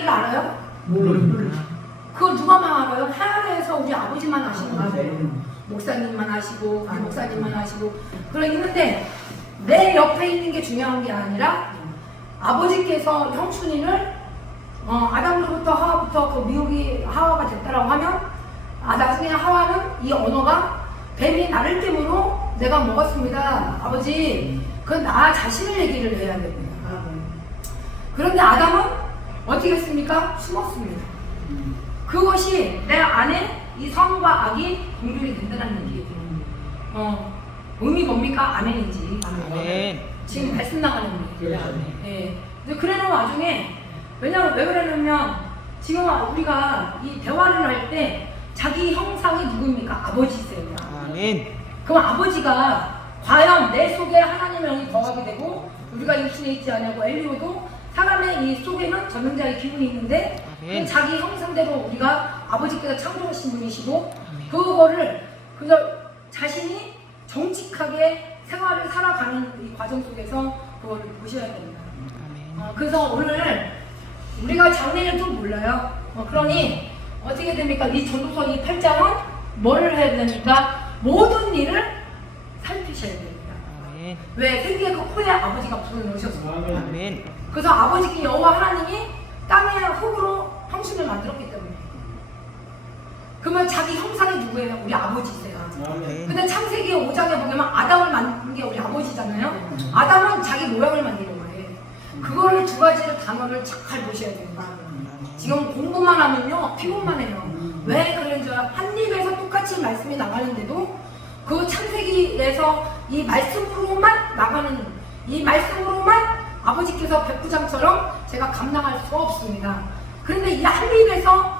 일을 알아요? 모르는. 그걸 누가만 알아요? 하나님에서 우리 아버지만 아시는 거예요. 목사님만 아시고 우리 목사님만 아시고 그러 있는데 내 옆에 있는 게 중요한 게 아니라 아버지께서 형순이를 아담으로부터 하와부터 그 미혹이 하와가 됐다라고 하면 나중에 하와는 이 언어가 뱀이 나를 깨물어 내가 먹었습니다. 아버지 그건 나 자신을 얘기를 해야 됩니다. 그런데 아담은 어떻게 했습니까? 숨었습니다. 그것이 내 안에 이 성과 악이 공존이 된다는 얘기예요. 의미 뭡니까? 아멘인지. 아멘. 지금 말씀 나가는 얘기예요. 예. 그러는 와중에 왜냐면 왜 그러냐면 지금 우리가 이 대화를 할 때 자기 형상이 누구입니까? 아버지세요. 아멘. 그럼 아버지가 과연 내 속에 하나님의 영이 거하게 되고 우리가 육신에 있지 않냐고 엘리오도 사람의 이 속에는 전능자의 기운이 있는데 그 자기 형상대로 우리가 아버지께서 창조하신 분이시고 그거를 그저 자신이 정직하게 생활을 살아가는 이 과정 속에서 그걸 보셔야 됩니다. 그래서 오늘 우리가 장래를 좀 몰라요. 그러니 어떻게 됩니까? 이 전도서 이 8장은 뭐를 해야 됩니까? 모든 일을 살피셔야 됩니다. 아멘. 왜? 생기의 그 코에 아버지가 불어넣으셔서. 아멘. 그래서 아버지께 여호와 하나님이 땅의 흙으로 형신을 만들었기 때문에. 그러면 자기 형상이 누구예요? 우리 아버지세요. 근데 창세기 5장에 보면 아담을 만든 게 우리 아버지잖아요. 아담은 자기 모양을 만드는 거예요. 그거를 두 가지를 단어를 잘 보셔야 됩니다. 지금 공부만 하면요 피곤만 해요. 왜 그런지 한 입에서 똑같이 말씀이 나가는데도 그 창세기에서 이 말씀으로만 나가는 이 말씀으로만 아버지께서 백부장처럼 제가 감당할 수가 없습니다. 그런데 이 한 입에서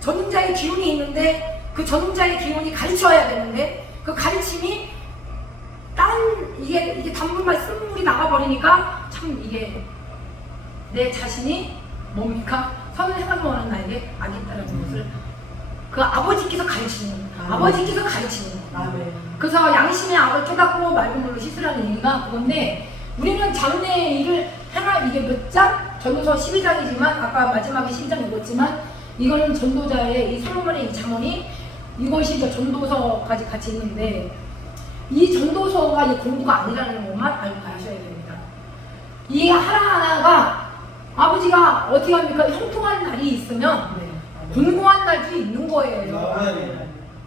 전능자의 기운이 있는데 그 전능자의 기운이 가르쳐야 되는데 그 가르침이 이게 단물만 쓴물이 나가버리니까 참 이게 내 자신이 뭡니까? 선을 행하지 못하는 나에게 악이 있다는 것을 그 아버지께서 가르치는 거예요. 아버지께서 가르치는 거예요. 그래서 양심의 악을 깨닫고 맑은 물로 씻으라는 얘기가 그건데 우리는 장래의 일을 행할 이게 몇 장? 전도서 12장이지만 아까 마지막에 12장 읽었지만 이거는 전도자의 이 솔로몬의 이 잠언이 이것이 이제 전도서까지 같이 있는데 이 전도서가 이 공부가 아니라는 것만 알고 가셔야 됩니다. 이 하나하나가 아버지가 어떻게 합니까? 형통한 날이 있으면 공고한 날도 있는 거예요.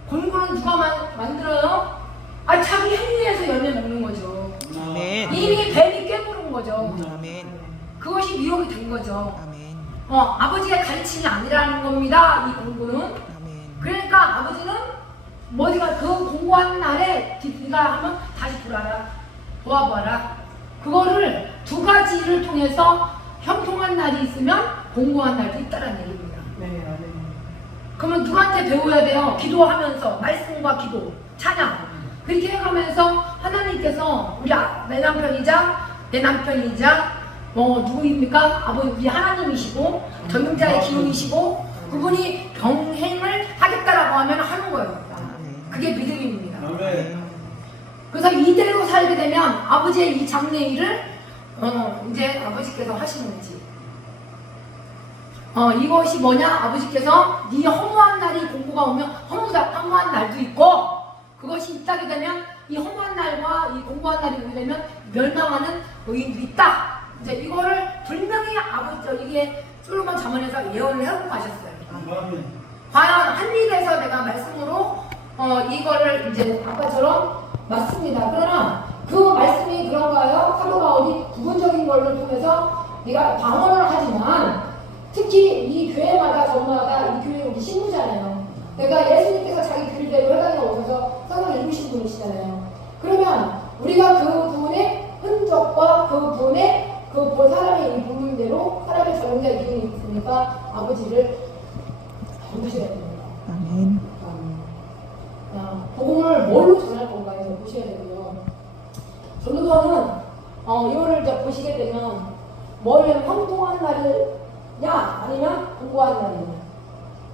공고는 누가 만들어요? 자기 행위에서 열매 먹는 거죠. 아멘. 이미 뱀이 깨물은 거죠. 아멘. 그것이 미혹이 된 거죠. 아멘. 아버지의 가르침이 아니라는 겁니다. 이 공고는. 아멘. 그러니까 아버지는 뭐지가 그 공고한 날에 네가 하면 다시 보아봐라. 그거를 두 가지를 통해서 형통한 날이 있으면 공고한 날도 있다는 얘기입니다. 그러면 누구한테 배워야 돼요? 기도하면서 말씀과 기도, 찬양 그렇게 해가면서 하나님께서 우리 내 남편이자 누구입니까? 아버지 우리 하나님이시고 전능자의 기운이시고 그분이 병행을 하겠다라고 하면 하는 거예요. 그게 믿음입니다. 그래서 이대로 살게 되면 아버지의 이 장래 일을 이제 아버지께서 하시는 거지. 이것이 뭐냐? 아버지께서 네 허무한 날이 공고가 오면 허무한 날도 있고 그것이 있다게 되면 이 허무한 날과 이 공고한 날이 오게 되면 멸망하는 의인도 있다. 이제 이거를 분명히 이게 솔로몬 잠언에서 예언을 하고 가셨어요. 과연 한 입에서 내가 말씀으로 이거를 이제 아까처럼 맞습니다. 그러나 그 말씀이 그런가요? 사도가 어디 부분적인 걸로 통해서 네가 방언을 하지만 특히 이 교회마다 전마다 이 교회 우리 신부잖아요. 그러니까 예수님께서 자기 길대로 회당에 오셔서 성경을 읽으신 분이시잖아요. 그러면 우리가 그 부분의 흔적과 그 부분의 그 사람의 이 부분대로 사람의 전능자의 기운이 있으니까 아버지를 보셔야 됩니다. 아멘. 복음을 뭘로 전할 건가요? 보셔야 되고요. 전도서는 이거를 이제 보시게 되면 뭘 형통한 날이냐 아니면 공고한 날이냐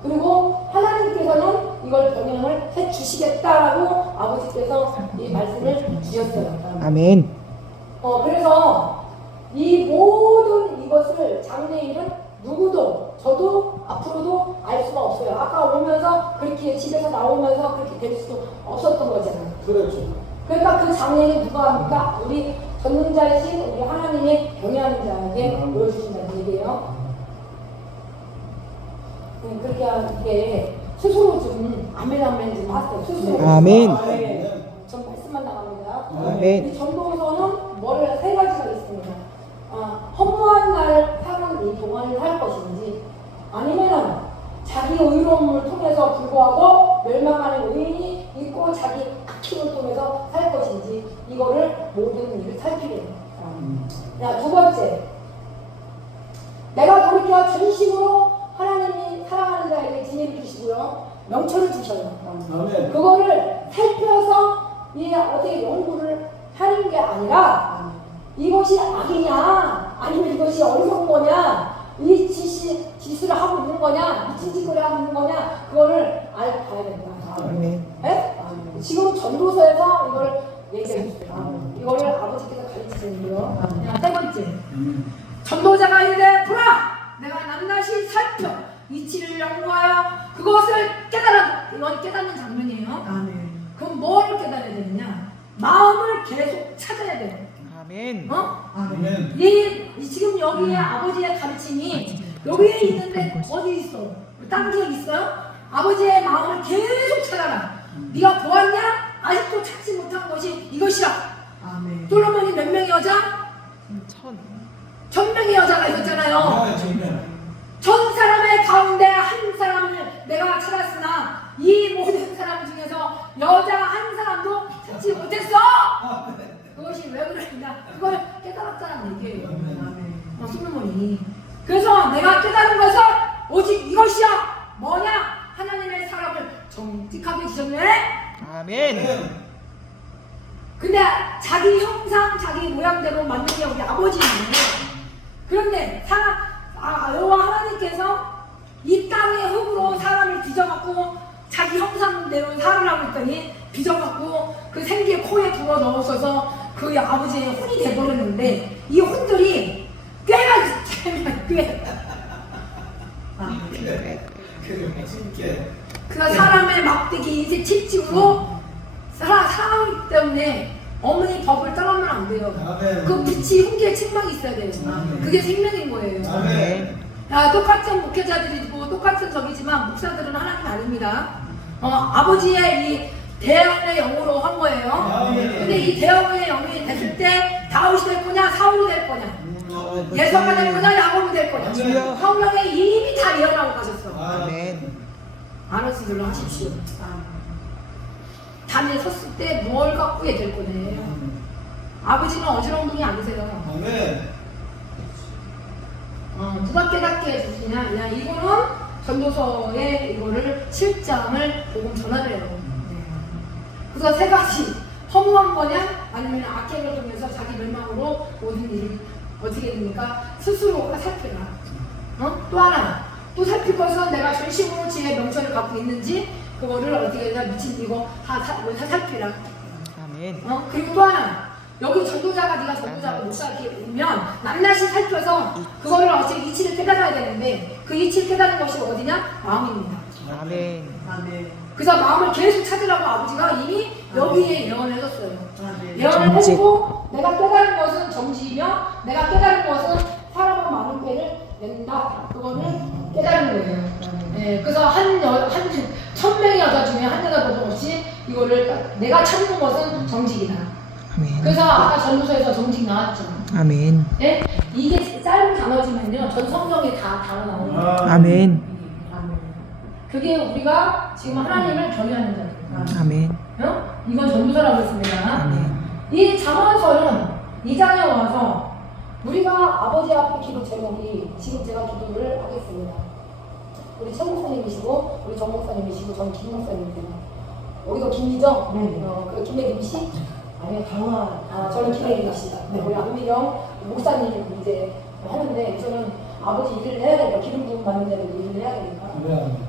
그리고 하나님께서는 이걸 병행을 해주시겠다라고 아버지께서 이 말씀을 주셨어요. 아멘. 그래서 이 모든 이것을 장래일은 누구도 저도 앞으로도 알 수가 없어요. 아까 오면서 그렇게 집에서 나오면서 그렇게 될 수도 없었던 거잖아요. 그렇죠. 그러니까 그 장애는 누가 합니까? 우리 전능자이신 우리 하나님이 경외하는 자에게 보여주신다는 얘기예요. 그렇게 하는 게 스스로 좀 아멘 좀 하세요. 스스로. 아멘. 네. 전 말씀만 나갑니다. 아멘. 이 전도서는 뭐를 세 가지가 있습니다. 허무한 날 사는 이 동안을 살 것인지, 아니면은 자기 의로움을 통해서 불구하고 멸망하는 의인이 있고 자기 악행을 통해서 살 것인지, 이거를 모든 일을 살피래요. 자, 두 번째, 내가 돌이켜 전심으로 하나님이 사랑하는 자에게 진리를 주시고요, 명철을 주셔요. 아멘. 그거를 살펴서 이 어떻게 연구를 하는 게 아니라 이것이 악이냐 아니면 이것이 어리석은 거냐, 이 지수를 하고 있는 거냐, 미친 짓거리 하고 있는 거냐, 그거를 봐야 된다. 아멘. 네? 지금 전도서에서 이걸 얘기해 주세요. 이거를 아버지께서 가르치시는데요. 세 번째, 전도자가 이르되 보라, 내가 낱낱이 살펴 이치를 연구하여 그것을 깨달아. 이건 깨닫는 장면이에요. 아멘. 그럼 뭐를 깨달아야 되느냐? 마음을 계속 찾아야 돼요. 아멘. 아멘. 이 지금 여기에 아버지의 가르침이 여기에 있는데 어디 있어? 딴 지역 있어요? 아버지의 마음을 계속 찾아라. 네가 보았냐? 아직도 찾지 못한 것이 이것이라. 아멘. 솔로몬이 몇 명의 여자? 1000명의 여자가 있었잖아요. 아멘. 전 사람의 가운데 한 사람을 내가 찾았으나 이 모든 사람 중에서 여자 한 사람도 찾지 못했어. 그것이 왜 그러냐? 그걸 깨달았다는 얘기예요. 아멘. 솔로몬이. 그래서 내가 깨달은 것은 오직 이것이야. 뭐냐? 하나님의 사람을 정직하게 지셨네. 아멘. 근데 자기 형상, 자기 모양대로 만든 게 우리 아버지인데, 그런데 여호와 하나님께서 이 땅의 흙으로 사람을 빚어갖고 자기 형상대로 살으라고 했더니 빚어갖고 그 생기의 코에 불어 넣으셔서 그 아버지의 혼이 돼버렸는데, 이 혼들이 꾀가 꽤 그 사람의 막대기 인생 칠칙으로 사람 때문에 어머니 법을 따르면 안 돼요. 아멘. 그 빛이 훈계에 책망이 있어야 돼요. 아멘. 그게 생명인 거예요. 아멘. 똑같은 목회자들이고 똑같은 적이지만 목사들은 하나님 아닙니다. 아버지의 이 대형의 영으로 한 거예요. 아멘. 근데 이 대형의 영이 됐을 때 다윗이 될 거냐, 사울이 될 거냐, 예수가 될 거냐, 야곱이 될 거냐. 아멘. 성령의 이미 다 예언하고 가셨어. 아멘. 알아서들로 하십시오. 단에 섰을 때 뭘 갖고 될 거냐. 아버지는 어지러운 분이 아니세요. 아멘. 누가 깨닫게 해주시냐? 그냥 이거는 전도서에 이거를 7장을 복음 전하래요. 그래서 세 가지, 허무한 거냐? 아니면 악행을 통해서 자기 멸망으로 모든 일을 어떻게 됩니까? 스스로가 살펴라. 또 하나, 또 살필 것은 내가 전심으로 지혜 명철을 갖고 있는지, 그거를 어떻게 해야 미친 이거 살피라. 아멘. 그리고 또 하나, 여기 전도자가 네가 전도자가 목사가 오면 낱낱이 살펴서 그거를 어떻게 이치를 깨달아야 되는데, 그 이치를 깨달은 것이 어디냐? 마음입니다. 아멘. 아멘. 그래서 마음을 계속 찾으라고 아버지가 이미 여기에 예언을 해줬어요. 아멘. 예언을 정직. 해주고, 내가 깨달은 것은 정지이며 내가 깨달은 것은 사람은 많은 패를 낸다. 그거는 깨달은 거예요. 네, 그래서 한 1000명의 여자 중에 한 여자도 없이 이거를 내가 찾는 것은 정직이다. 아멘. 그래서 아까 전도서에서 정직 나왔죠. 아멘. 네? 이게 짧은 단어지만요, 전 성경에 다 단어 나오는 아멘. 그게 우리가 지금 하나님을 경외하는 자입니다. 아멘. 이건 전도서라고 했습니다. 아멘. 이 잠언서는 2장에 와서 우리가 아버지 앞에 기도 제목이, 지금 제가 기도를 하겠습니다. 우리 최 목사님이시고 우리 정 목사님이시고 저는 김 목사님입니다. 여기도 김이죠? 네. 그 김혜김 씨? 아니요, 강화. 저는 김혜김 씨. 네, 우리 안미경 목사님 이제 하는데, 저는 아버지 일을 해야 되니까, 기름 부음 받는 자들 일을 해야 되니까.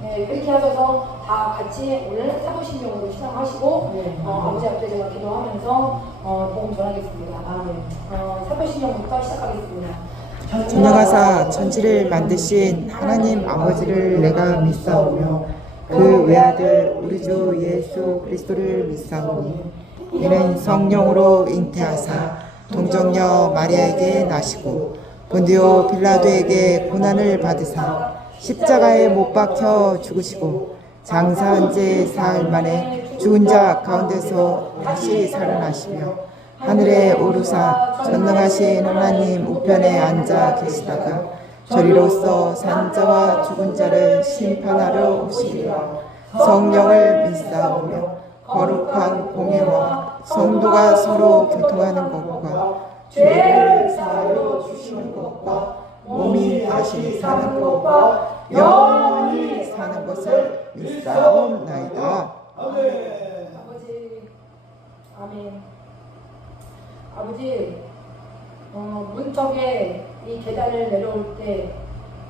네, 그렇게 하셔서 다 같이 오늘 사도신경으로 시작하시고, 네. 아버지 앞에 제가 기도하면서 복음 전하겠습니다. 아멘. 사도신경부터 시작하겠습니다. 전능하사 천지를 만드신 하나님 아버지를 내가 믿사오며 그 외아들 우리 주 예수 그리스도를 믿사오니 이는 성령으로 잉태하사 동정녀 마리아에게 나시고 본디오 빌라도에게 고난을 받으사 십자가에 못 박혀 죽으시고 장사한 지 사흘 만에 죽은 자 가운데서 다시 살아나시며 하늘에 오르사 전능하신 하나님 우편에 앉아 계시다가 저리로서 산 자와 죽은 자를 심판하러 오시리라. 성령을 믿사오며 거룩한 공예와 성도가 서로 교통하는 것과 죄를 사하여 주시는 것과 몸이 다시 사는 것과 영원히 사는 것을 믿사옵나이다. 아멘. 아버지, 아멘. 아버지, 문턱에 이 계단을 내려올 때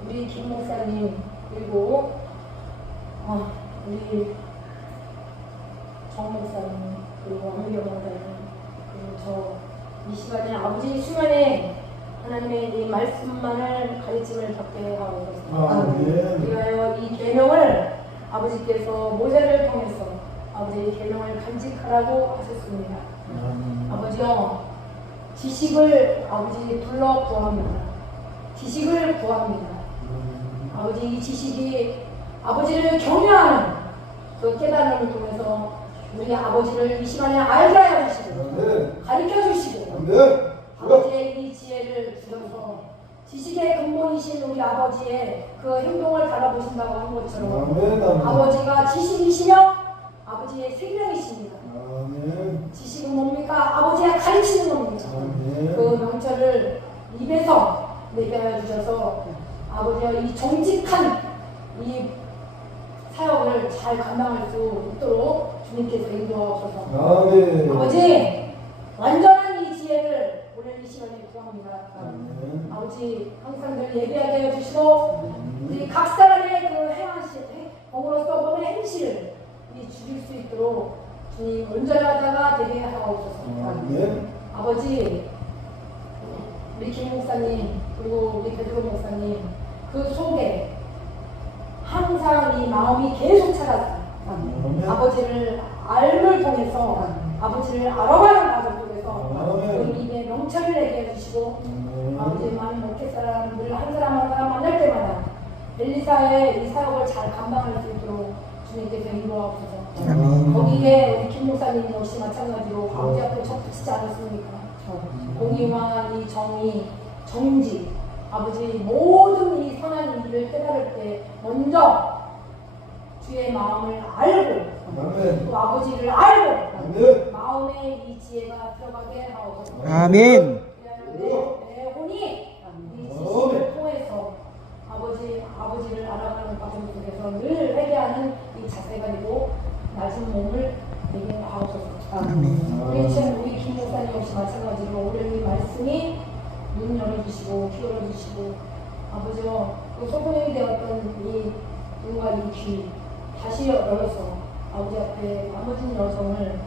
우리 김 목사님 그리고 우리 정 목사님 그리고 엄미경 목사님 그리고 이 시간에 아버지 수면에 하나님의 이 말씀만을 가르침을 받게 하고 있습니다. 그리하여 이 계명을 아버지께서 모세를 통해서 아버지의 계명을 간직하라고 하셨습니다. 아버지요, 지식을 아버지 불러 구합니다. 지식을 구합니다. 아버지 이 지식이 아버지를 경외하는 그 깨달음을 통해서 우리 아버지를 이 시간에 알게 하여 주시고 가르쳐 주시고 아버지의 이 지혜를 주셔서 지식의 근본이신 우리 아버지의 그 행동을 바라보신다고 한 것처럼 아버지가 지식이시며 아버지의 생명이십니다. 지식은 뭡니까? 아버지가 가르치는 겁니다. 그 명철을 입에서 내게 하여 주셔서 아버지가 이 정직한 이 사역을 잘 감당할 수 있도록 주님께서 인도하옵소서. 아버지 완전한 이 지혜를 오늘 이 시간에 구합니다. 아버지 항상 늘 예배하게 하여 주시고 우리 각 사람의 그 행으로서 몸의 행실을 죽일 수 있도록 주님 온전하다가 되게 하옵소서. 아버지 우리 김 목사님 그리고 우리 베드로 목사님 그 속에 항상 이 마음이 계속 차가서 아버지를 알을 통해서 아버지를 알아가는 과정 속에서 그 입에 명철을 내게 해주시고 아버지 많은 목회 사람들 한 사람 한 사람 만날 때마다 엘리사의 이 사역을 잘 감당할 수 있도록 주님께서 인도하옵소서. 거기에 우리 김 목사님 역시 마찬가지로 아버지 앞에 접붙이지 않았습니까? 공의와 이 정의, 정직, 아버지 모든 이 선한 일을 깨달을 때 먼저 주의 마음을 알고 또 아버지를 알고 마음에 이 지혜가 들어가게 하옵소서. 아멘. 내 혼이 이 지식을 통해서 아버지를 알아가는 과정 속에서 늘 회개하는 이 자세가 되고 낮은 몸을 되게 하옵소서. 우리 김 목사님 역시 마찬가지로 오늘 이 말씀이 눈 열어주시고 귀 열어주시고 아버지요 그 소금이 되었던 이 눈과 이 귀 다시 열어서 아버지 앞에 나머진 여성을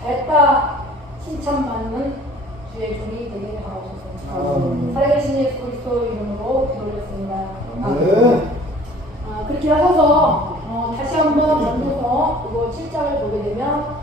잘다 칭찬받는 주의 종이 되게 하옵소서. 살아계신 예수 그리스도 이름으로 기도했습니다. 그렇게 하셔서 다시 한번 전도서 그거 7장을 보게 되면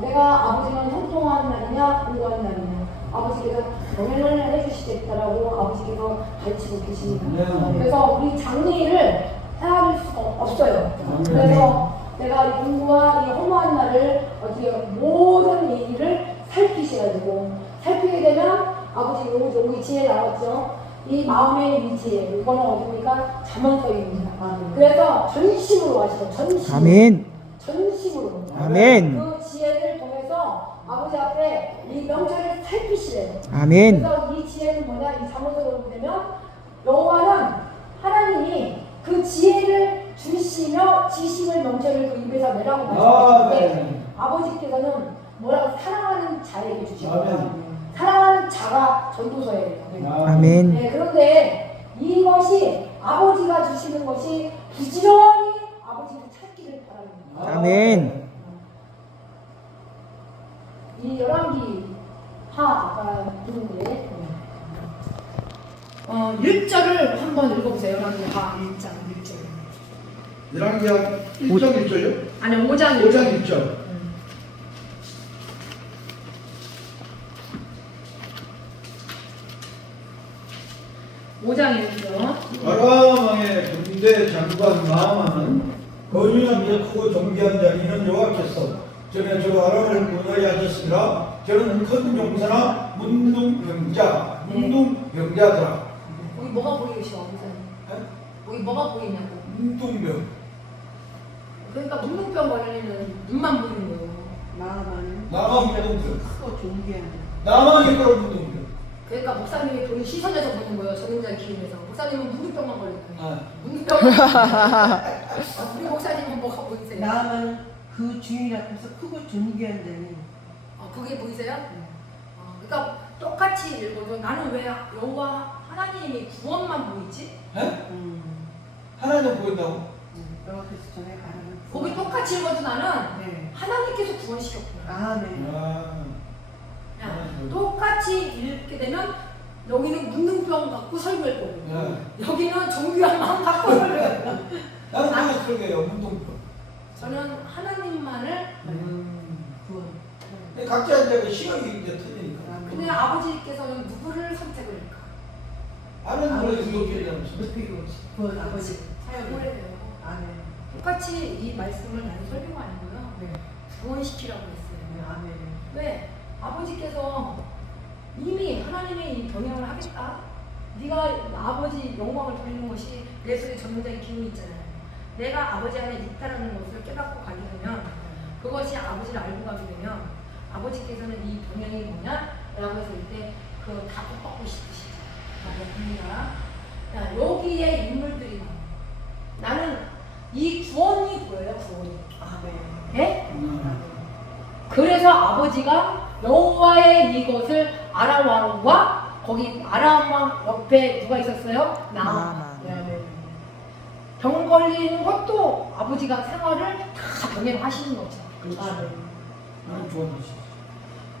내가 아버지가 형통한 날이냐 공고한 날이냐 아버지께서 병행을 해주시겠다라고 아버지께서 가르치고 계십니다. 그래서 우리 장래일을 헤아릴 수가 없어요. 그래서 내가 이 공고와 이 허무한 날을 어떻게 모든 일을 살피셔야 되고 살피게 되면 아버지 여기 지혜 나왔죠. 이 마음의 위치에 이거는 어디입니까? 잠언서입니다. 그래서 전심으로 하시죠. 전심. 아멘. 전심으로. 아멘. 그 지혜를 통해서 아버지 앞에 이 명철을 살피시래요. 아멘. 그래서 이 지혜는 뭐냐? 이 잠언서로 보면 여호와는 하나님이 그 지혜를 주시며 지식을 명철을 그 입에서 내라고 말씀하시는데 아버지께서는 뭐라고 사랑하는 자에게 주시고 사랑하는 자가 전도서예요. 아멘. 네, 그런데 이것이 아버지가 주시는 것이 부지런히 아버지를 찾기를 바랍니다. 아멘. 이 열왕기 하 아까 했는데 1절을 한번 읽어보세요. 열왕기하 1장 1절. 열왕기하 1장 1절요? 아니 5장 5장 1절. 5장 1절. 아람 왕의 군대 장관 나아만은 거류하며 크고 존귀한 자리는 여호와께서 전에 저 아람을 구원하여 하셨으니라. 저는 큰 용사나 문둥병자, 문둥병자더라. 거기 뭐가 보이시오, 목사님? 거기 뭐가 보이냐고. 문둥병. 그러니까 문둥병 걸리는 눈만 보이는 거예요. 나만은 나만 문둥병. 크고 존귀한 나만이 그런 문둥병. 그러니까 목사님이 보는 시선에서 보는 거예요. 전임자 기준에서. 목사님은 문둥병만 걸렸어요. 아. 문둥병. 우리 목사님은 뭐가 보이세요? 나만은 그 주인 앞에서 크고 존귀한 자니 그게 보이세요? 그러니까 똑같이 읽어도 나는 왜 여호와 하나님이 구원만 보이지? 에? 하나님 보인다고? 여호와께서 전에 가라는 거기 똑같이 읽어도 나는 네. 하나님께서 구원시켰구나. 아멘. 야, 똑같이 읽게 되면 여기는 문둥병 갖고 설교할 거고 네. 여기는 종교한 마음 갖고 설교할 거고 나는 그냥 그러게요, 문둥병. 저는 하나님만을 구원. 근데 각자 이제 그 시각이 이제 틀리니까. 근데 아버지께서는 누구를 선택을 할까? 아는 노래 이렇게 높이고 구원 아버지 사역을 해요. 아멘. 똑같이 이 말씀을 나는 설교가 아니고요. 네. 구원시키라고 했어요. 아멘. 왜? 아버지께서 이미 하나님의 이 병행을 하겠다. 네가 아버지 영광을 돌리는 것이 내 속에 전문자의 기운이 있잖아요. 내가 아버지 안에 있다라는 것을 깨닫고 가게 되면 그것이 아버지를 알고 가게 되면 아버지께서는 이 병행이 뭐냐? 라고 했을 때 그거 다 꼭 싶으시죠. 맞습니다. 여기에 인물들이 나와. 나는 이 구원이 보여요. 구원이. 아멘. 예? 그래서 아버지가 여호와의 이것을 아람 왕과 거기 아람 왕 옆에 누가 있었어요? 나아만. 네. 병 걸리는 것도 아버지가 생활을 다 병행하시는 거죠. 아멘. 나는 좋은 것이.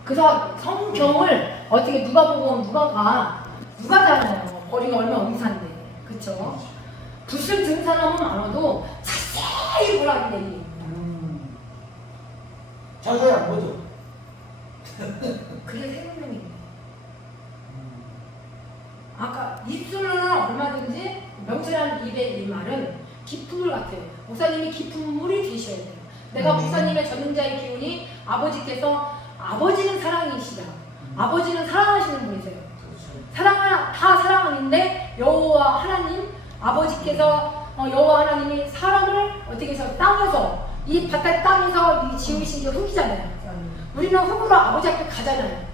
그래서 성경을 어떻게 누가 보고 누가 잖아요. 거리가 얼마 어디산데, 그쵸? 붓을 든 사람은 많아도 자세히 보라는 얘기. 자세히 안 보죠. 그게 생명입니다. 아까 입술로는 얼마든지 명철한 입의 이 말은 기품물 같아요. 목사님이 기품물이 되셔야 돼요. 내가 목사님의 전능자의 기운이 아버지께서 아버지는 사랑이시다. 아버지는 사랑하시는 분이세요. 다 사랑하는데 여호와 하나님 아버지께서 여호와 하나님이 사람을 어떻게 해서 땅에서 이 바깥 땅에서 이 지으신 게 흙이잖아요. 우리는 흙으로 아버지 앞에 가잖아요.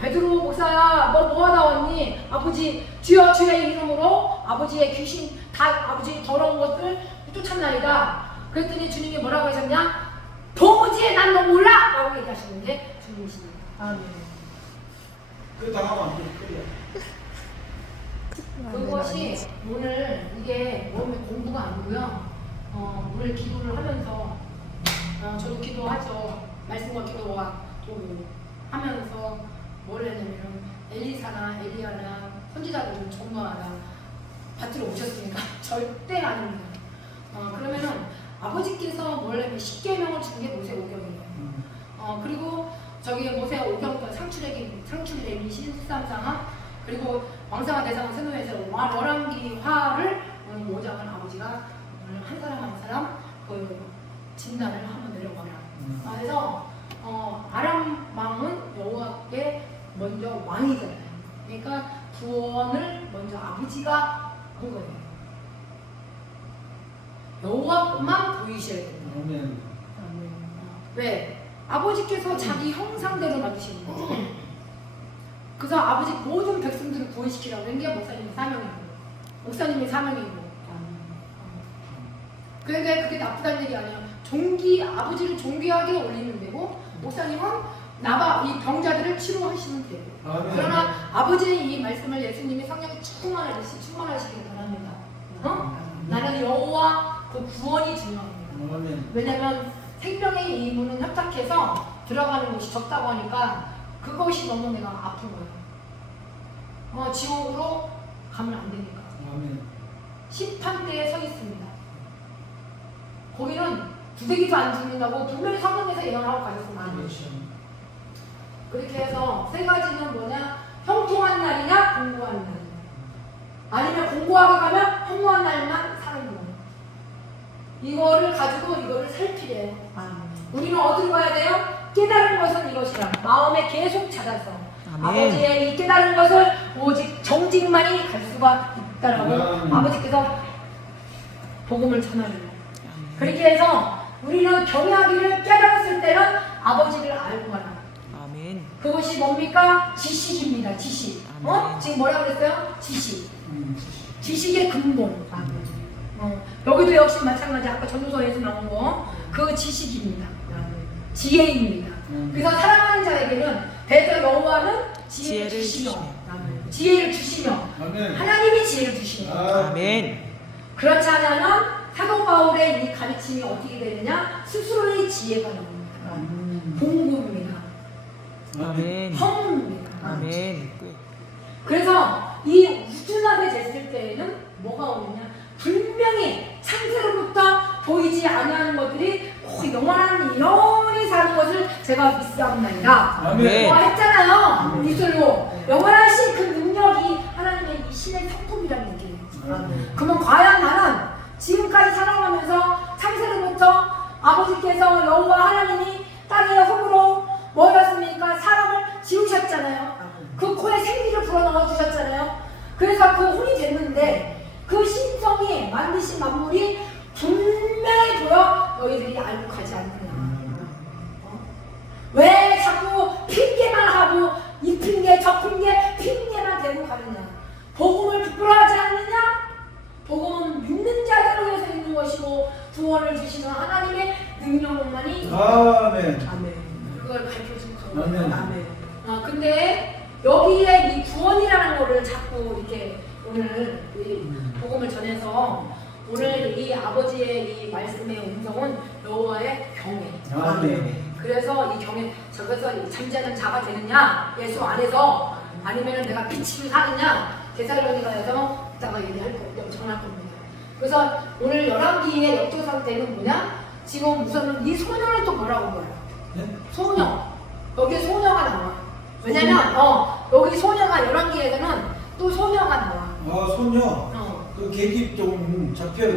베드로 목사야 너 하다 왔니? 아버지 주여 주의 이름으로 아버지의 귀신 다 아버지 더러운 것들 쫓아나이다. 그랬더니 주님이 뭐라고 하셨냐? 도무지 난 너 몰라! 라고 얘기하시는데 주님이십니다. 아멘. 그 당하면 안 돼. 그것이 오늘 이게 몸의 공부가 아니고요. 오늘 기도를 하면서 저도 기도하죠. 말씀과 기도와 또 하면서 뭘 했냐면 엘리사나 엘리야나 선지자들은 전부하다 밭으로 오셨으니까 절대 아닙니다. 그러면은 아버지께서 뭘 하면 10계명을 준 게 모세오경이에요. 그리고 저기 모세오경 상출애기 13상하 그리고 왕상한 대상은 세노에서 월왕기화를 오늘 5장은 아버지가 오늘 한 사람 한 사람 그 진단을 한번 내려가라. 그래서 아람 왕은 여호와께 먼저 왕이잖아요. 그러니까 구원을 먼저 아버지가 한 거예요. 여호와만 보이셔야 됩니다. 왜? 아버지께서 자기 형상대로 만드시는 거죠. 그래서 아버지 모든 백성들을 구원시키라고 한 게 목사님의 사명이고 목사님의 사명이고 그러니까 그게 나쁘다는 얘기 아니에요. 아버지를 존귀하게 올리면 되고 목사님은 이 병자들을 치료하시면 되고 그러나 아버지의 이 말씀을 예수님이 성령이 충만하시길 바랍니다. 나는 여호와 그 구원이 중요합니다. 왜냐면 생명의 이 문은 협착해서 들어가는 곳이 적다고 하니까 그것이 너무 내가 아픈 거예요. 지옥으로 가면 안 되니까. 아멘. 심판대에 서 있습니다. 거기는 두들기도 안 죽는다고 분명히 성경에서 예언하고 가셨습니다. 그렇죠. 그렇게 해서 세 가지는 뭐냐? 형통한 날이냐 공고한 날, 아니면 공고하게 가면 허무한 날만 사는 거. 이거를 가지고 이거를 살피래요. 우리는 어디로 가야 돼요? 깨달은 것은 이것이라 마음에 계속 찾아서 아멘. 아버지의 이 깨달은 것을 오직 정직만이 갈 수가 있다라고 아버지께서 복음을 전하래요. 그렇게 해서 우리는 경외하기를 깨달았을 때는 아버지를 알고 가라. 아멘. 그것이 뭡니까? 지식입니다. 지식. 아멘. 지금 뭐라 그랬어요? 지식. 지식의 근본. 여기도 역시 마찬가지. 아까 전도서에서 나온 거. 그 지식입니다. 지혜입니다. 그래서 사랑하는 자에게는 대저 여호와는 지혜를 주시며 지혜를 주시며 아멘. 하나님이 지혜를 주시며 아멘. 그렇지 않으면 사도 바울의 이 가르침이 어떻게 되느냐? 스스로의 지혜가 나옵니다. 공급입니다. 아멘. 허무입니다. 아멘. 그래서 이 우준하게 됐을 때에는 뭐가 오느냐? 분명히 창세로부터 보이지 아니하는 것들이 꼭 영원히 사는 것을 제가 믿사옵나이다. 아멘. 했잖아요. 미술로 영원하신 그 능력이 하나님의 이 신의 성품이라는 얘기예요. 그러면 과연 나는 지금까지 살아가면서 창세로부터 아버지께서 여호와 하나님이 땅의 흙으로 뭐였습니까? 사람을 지으셨잖아요. 그 코에 생기를 불어넣어 주셨잖아요. 그래서 그 혼이 됐는데 그 신성이 만드신 만물이 분명히 보여 너희들이 알고 가지 않느냐. 왜 자꾸 핑계만 하고 이 핑계 저 핑계 핑계만 대고 가느냐. 복음을 부끄러워하지 않느냐. 복음은 믿는 자들을 위해서 있는 것이고 구원을 주시는 하나님의 능력만이 아멘. 그걸 가르쳐준 아멘. 거예요. 근데 여기에 이 구원이라는 거를 자꾸 이렇게 오늘 이 복음을 전해서 오늘 이 아버지의 이 말씀의 음성은 여호와의 경외. 아멘. 그래서 이 경외 저기서 잠자는 자가 되느냐 예수 안에서 아니면은 내가 빛으로 사느냐 데살로니가에서 이따가 얘기할 거 전할 겁니다. 그래서 오늘 11기의 역조 상태는 뭐냐? 지금 우선은 이 소녀를 또 뭐라고 불러요? 네? 소녀. 여기 소녀가 나와. 왜냐면 여기 소녀가 11기에서는 또 소녀가 나와. 아, 소녀. 그 계기 좀 잡혀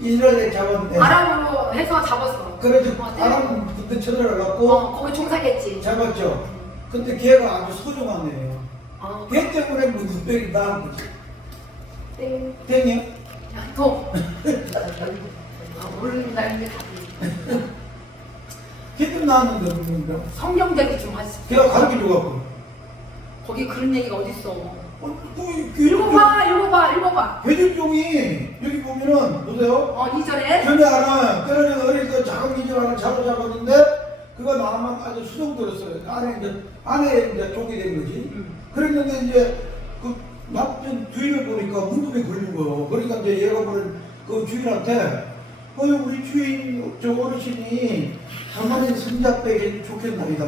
이스라엘에 잡았는데. 아람으로 해서 잡았어. 그래도 아람 그때 쳐들어가고 거기 종사겠지. 잡았죠. 근데 걔가 아주 소중한 애예요. 걔 때문에 뭐 늑대를 낳은 거지. 땡. 땡이야? 야, 또. 모른다는데 답이. 걔 때문에 낳았는데 그런데. 성경대로 좀 하지. 걔가 가르쳐줘갖고. 거기 그런 얘기가 어딨어. 읽어봐. 읽어봐. 괴질종이 여기 보면은 보세요. 2절에. 전에 하나 떨어진 어릴 때 작은 기질 하나 잡았는데 그가 나만 아주 수정들었어요. 안에 이제 족이 된 거지. 그랬는데 이제 그 남편 주인을 보니까 문둥에 걸린 거예요. 그러니까 이제 얘가 보는 그 주인한테 우리 주인 저 어르신이 가만히 손잡배기 좋겠나이다.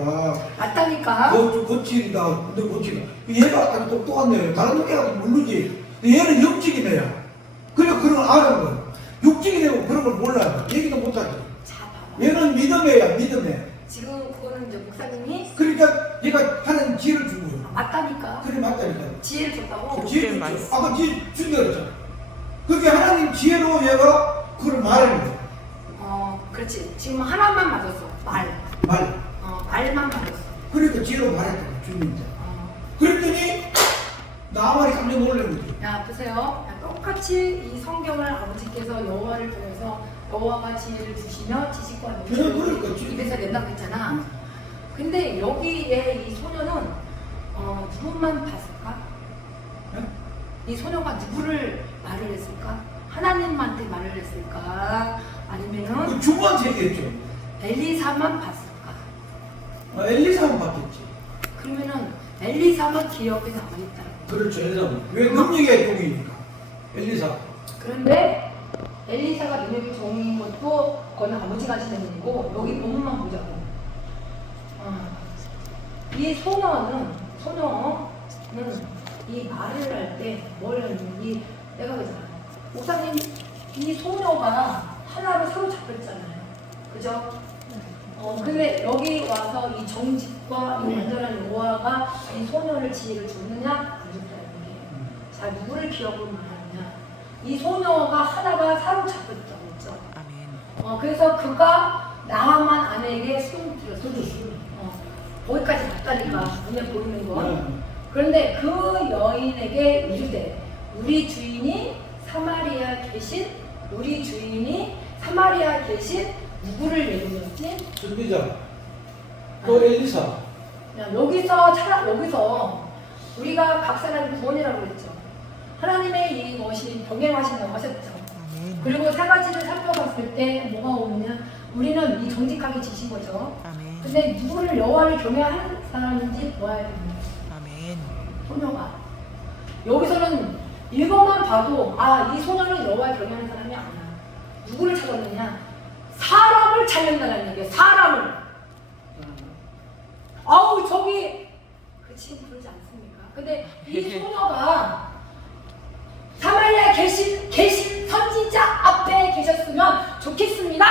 맞다니까. 좀 거칠이다. 근데 거칠이다. 얘가 아주 똑똑한데요. 다른 애가 모르지. 얘는 영적인 애야. 그러니까 그런 걸 아는 거야. 육적이 되고 그런 걸 몰라요. 얘기도 못하지. 자, 봐봐. 얘는 믿음애야, 믿음애. 지금 그거는 이제 목사님이 그러니까 얘가 하는 지혜를 준 거예요. 맞다니까. 그래, 맞다니까. 지혜를 줬다고. 지혜를 줬죠. 아까 지혜 준다 그랬잖아. 그렇게 하나님 지혜로 얘가 그걸 말하는 거야. 그렇지. 지금 하나만 맞았어. 말. 말만 맞았어. 그러니까 지혜로 말했잖아, 주님한테. 그랬더니 나만이 깜짝 놀란 거지. 야, 보세요. 똑같이 이 성경을 아버지께서 여호와를 통해서 여호와가 지혜를 주시며 지식과 그러니까 능력을 입에서 낸다고 했잖아. 근데 여기에 이 소녀는 누구만 봤을까? 네? 이 소녀가 누구를 말을 했을까? 하나님한테 말을 했을까? 아니면은 그 주부한테 얘기했죠. 엘리사만 봤을까? 엘리사만 봤겠지. 그러면은 엘리사만 기억에 남아있다. 그렇죠, 엘리사. 왜 능력의 종이니까. 엘리사. 그런데 엘리사가 능력의 종인 것도 그거는 아버지가 하시는 일이고 여기 본문만 보자고. 이 소녀는 이 말을 할 때 뭘 했는지 내가 그러잖아. 목사님 이 소녀가 하나로 사로잡혔잖아요. 그죠? 근데 여기 와서 이 정직과 이 완전한 여호와가 이 소녀를 지혜를 줬느냐 안 줬다는 게. 자, 누구를 기억을 말하느냐. 이 소녀가 하나가 사로잡혔다고 했죠. 아멘. 그래서 그가 나하만 아내에게 수금을 들였어. 거기까지 갔다니까 눈에 보이는 건. 그런데 그 여인에게 이르되 우리 주인이 사마리아에 계신 누구를 예루었지? 준비자 또 엘리사. 여기서 우리가 각 사람이 구원이라고 그랬죠. 하나님의 이것이 병행하신다고 하셨죠. 아멘. 그리고 세 가지를 살펴봤을 때 뭐가 오느냐? 우리는 이 정직하게 지신 거죠. 아멘. 근데 누구를 여호와를 경외하는 사람인지 보아야 됩니다. 아멘. 소녀가 여기서는 이것만 봐도 이 소녀는 여호와를 경외하는 사람이 아니야. 누구를 찾았느냐? 사람을 찾는다는 얘기예요. 사람을. 저기 그치 그러지 않습니까? 근데 이 소녀가 사마리아에 계신 선지자 앞에 계셨으면 좋겠습니다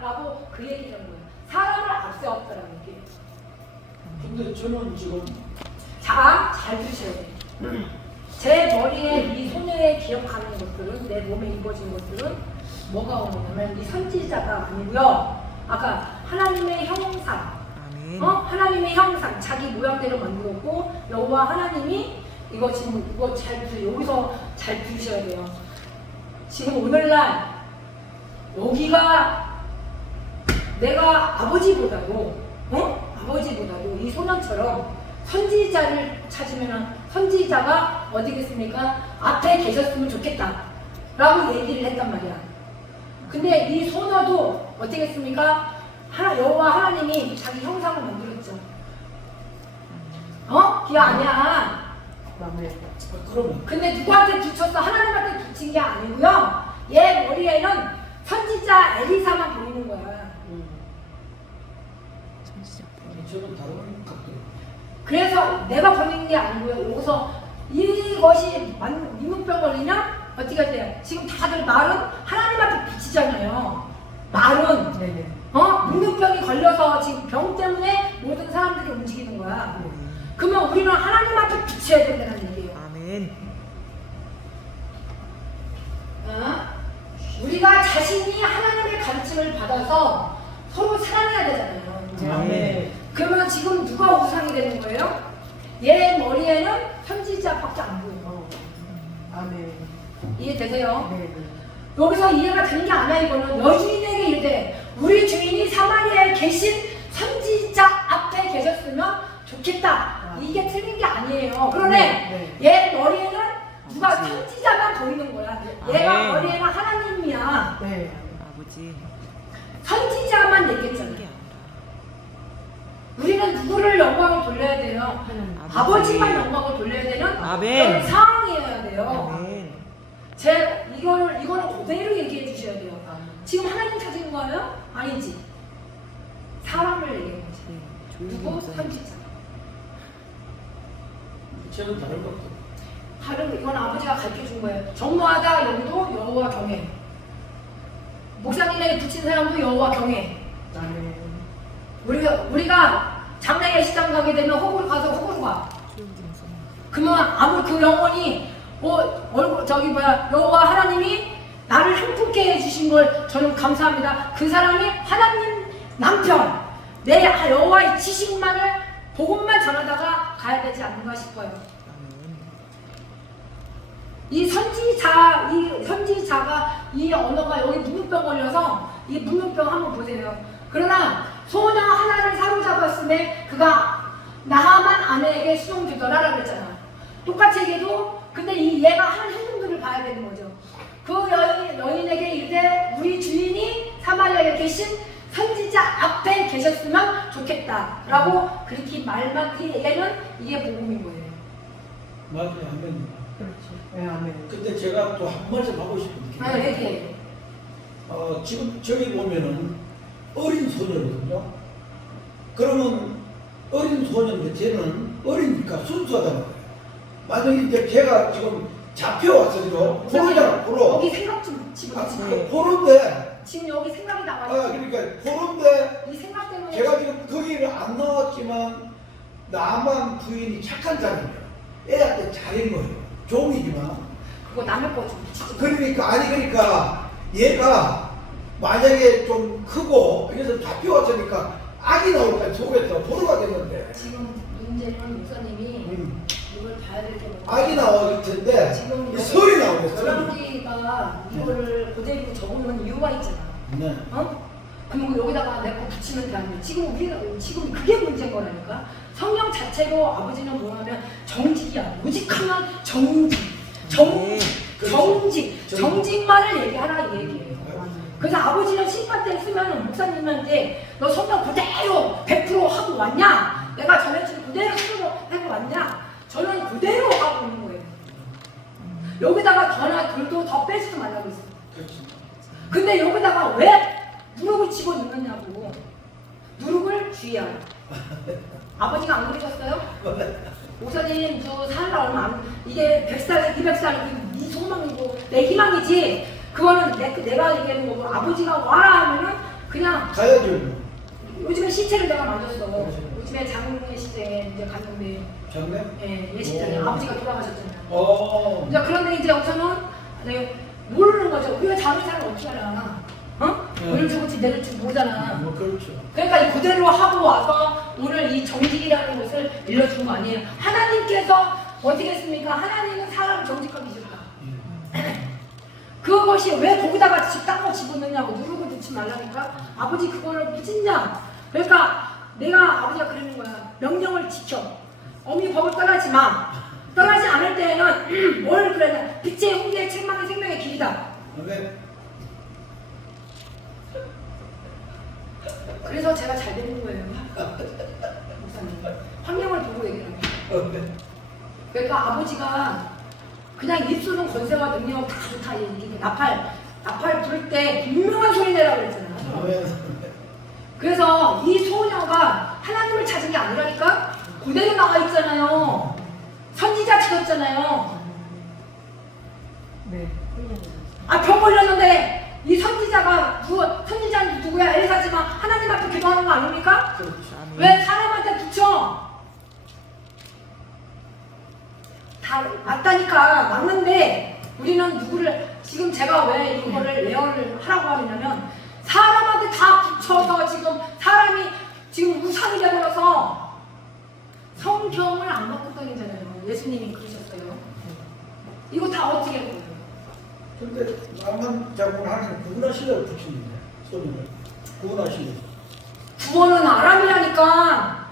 라고 그 얘기를 한 거예요. 사람을 앞세웠다라는 얘기예요. 근데 저는 지금 자, 잘 들으셔야 돼요. 제 머리에 이 소녀의 기억하는 것들은, 내 몸에 입어진 것들은 뭐가 오냐면 이 선지자가 아니고요. 아까 하나님의 형상, 아멘. 하나님의 형상, 자기 모양대로 만들었고 여호와 하나님이 이거 잘 들으세요. 여기서 잘 들으셔야 돼요. 지금 오늘날 여기가 내가 아버지보다도 이 소년처럼 선지자를 찾으면 선지자가 어디겠습니까? 앞에 계셨으면 좋겠다 라고 얘기를 했단 말이야. 근데 이 소녀도 어떻겠습니까? 여호와 하나님이 자기 형상을 만들었죠. 기억 아니야. 그러면 근데 누구한테 붙였어? 하나님한테 붙인 게 아니고요. 얘 머리에는 선지자 엘리사만 보이는 거야. 선지자. 저는 다른 각도. 그래서 내가 보이는 게 아니고요. 여기서 이것이 민물병 걸리면 어떻게 돼요? 지금 다들 말은 하나님한테 붙이잖아요. 말은 네네. 민물병이 걸려서 지금 병 때문에 모든 사람들이 움직이는 거야. 그러면 우리는 하나님한테 붙여야 된다는 얘기예요. 아멘. 우리가 자신이 하나님의 가르침을 받아서 서로 사랑해야 되잖아요. 아멘. 그러면 지금 누가 우상이 되는 거예요? 얘 머리에는 선지자밖에 안 보여요. 아멘. 이해되세요? 네네. 여기서 이해가 되는 게 아니야. 이거는 여주인에게 이르되 우리 주인이 사마리아에 계신 선지자 앞에 계셨으면 좋겠다. 이게 틀린 게 아니에요. 그런데 얘 머리에는 누가 선지자만 보이는 거야. 얘가 머리에는 하나님이야. 네. 아버지. 선지자만 얘기했잖아요. 이게 아니라. 우리는 누구를 영광을 돌려야 돼요? 아버지만 영광을 돌려야 되는 아멘. 그런 상황이어야 돼요. 아멘. 이거는 그대로 얘기해 주셔야 돼요. 지금 하나님 찾은 거예요? 아니지. 사람을 얘기해 거지. 네, 조용히 누구? 목사님. 선지자. 저는 다른 각도. 다른 이건 아버지가 가르쳐 준 거예요. 정모하다 여기도 여호와 경외. 목사님에게 붙인 사람도 여호와 경외. 아멘. 우리가 장례 시장 가게 되면 호구로 가서 호구로 가. 조용히 목사님. 그러면 아무 그 영혼이 여호와 하나님이 나를 행복게 해주신 걸 저는 감사합니다. 그 사람이 하나님 남편 내 여호와의 지식만을 복음만 전하다가 가야 되지 않는가 싶어요. 아멘. 이 선지자가 이 언어가 여기 문무병 걸려서 이 문무병 한번 보세요. 그러나 소녀 하나를 사로잡았음에 그가 나하만 아내에게 수용되더라라고 그랬잖아. 똑같이 얘기해도 근데 얘가 하는 행동들을 봐야 되는 거죠. 그 여인에게 이르되 우리 주인이 사마리아에 계신 선지자 앞에 계셨으면 좋겠다라고 그렇게 말만 얘는 이게 복음인 거예요. 맞아요. 아멘. 그렇죠. 네, 아멘. 근데 제가 또 한 말씀 하고 싶은 게 얘기해. 지금 저기 보면은 어린 소녀거든요. 그러면 어린 소녀인데 쟤는 어리니까 순수하다는 거예요. 만약에 이제 제가 지금 잡혀왔어요. 포로잖아, 포로. 여기 생각 좀 집어넣지. 포로인데, 지금 여기 생각이 나와 아, 있어. 그러니까 포로인데, 이 생각 때문에 제가 지금 거기를 안 나왔지만, 나만 부인이 착한 사람이에요. 애한테 잘한 거예요. 종이지만. 그거 남의 거좀 묻히지. 그러니까, 아니, 그러니까, 얘가 만약에 좀 크고, 그래서 잡혀왔으니까, 악이 나올까 속에서 포로가 됐는데, 지금 문제는 목사님이 이걸 봐야 될 게 뭐가 악이 나올 텐데, 지금 이 설이 나오겠어. 사람들이가 이거를 그대로 적으면 이유가 있잖아. 네. 어? 그럼 여기다가 내 거 붙이면 되는데 지금 지금 그게 문제인 거라니까. 성경 자체로 아버지는 뭐냐면 정직이야. 오직하면 정직, 정직만을 얘기하라 이 얘기예요. 그래서 아버지는 심판 때 쓰면 목사님한테 너 성경 그대로 100% 하고 왔냐? 내가 전해준 그대로 하고 왔냐? 저는 그대로 하고 있는 거예요. 여기다가 더나 둘도 더 빼지도 말라고 했어요. 근데 여기다가 왜 누룩을 집어넣느냐고. 누룩을 주의하라. 아버지가 안 그러셨어요? 목사님 저 살라 얼마 안 이게 100살, 200살 네 소망이고 내 희망이지. 그거는 내가 얘기하는 거고 아버지가 와라 하면은 그냥 가야죠. 요즘에 시체를 내가 만졌어. 요즘에 장례 시대에 이제 갔는데 장례? 예, 예식장에 아버지가 돌아가셨잖아요. 이제 그런데 이제 여기서는 모르는 거죠. 우리가 작은 사람 어떻게 알아? 어? 오늘 죽을지 내일 줄지 모르잖아. 뭐 그렇죠. 그러니까 이 그대로 하고 와서 오늘 이 정직이라는 것을 일러준 거 아니에요. 하나님께서 어떻게 했습니까? 하나님은 사람을 정직하기 싫다. 그것이 왜 거기다가 딴거 집어넣냐고 누르고 넣지 말라니까. 아버지 그거를 무진장. 그러니까 내가 아버지가 그러는 거야. 명령을 지켜. 어미 법을 떠나지 마. 떠나지 않을 때에는 뭘 그러냐. 빛의 홍기의 책망의 생명의 길이다. 그래서 제가 잘 되는 거예요. 목사님. 환경을 보고 얘기를 합니다. 그러니까 아버지가 그냥 입술은 권세와 능력 다 좋다 얘기해. 나팔 불 때 분명한 소리 내라고 그랬잖아요. 그래서 이 소녀가 하나님을 찾은 게 아니라니까 그대로 나와 있잖아요. 선지자 찾았잖아요. 네. 병 걸렸는데 이 선지자가 선지자는 누구야? 엘사지만 하나님 앞에 기도하는 거 아닙니까? 왜 사람한테 붙여? 다 맞다니까 맞는데 우리는 누구를 지금 제가 왜 이거를 예언을 하라고 하냐면 사람한테 다 붙여서 지금 사람이 지금 우상이 되어서 성경을 안 갖고 다니잖아요. 예수님이 그러셨어요. 이거 다 어떻게 해요? 근데 나만 잡고 하나님 구분하시려고 붙이는데 소리를 구분하시려고. 구원은 아람이라니까.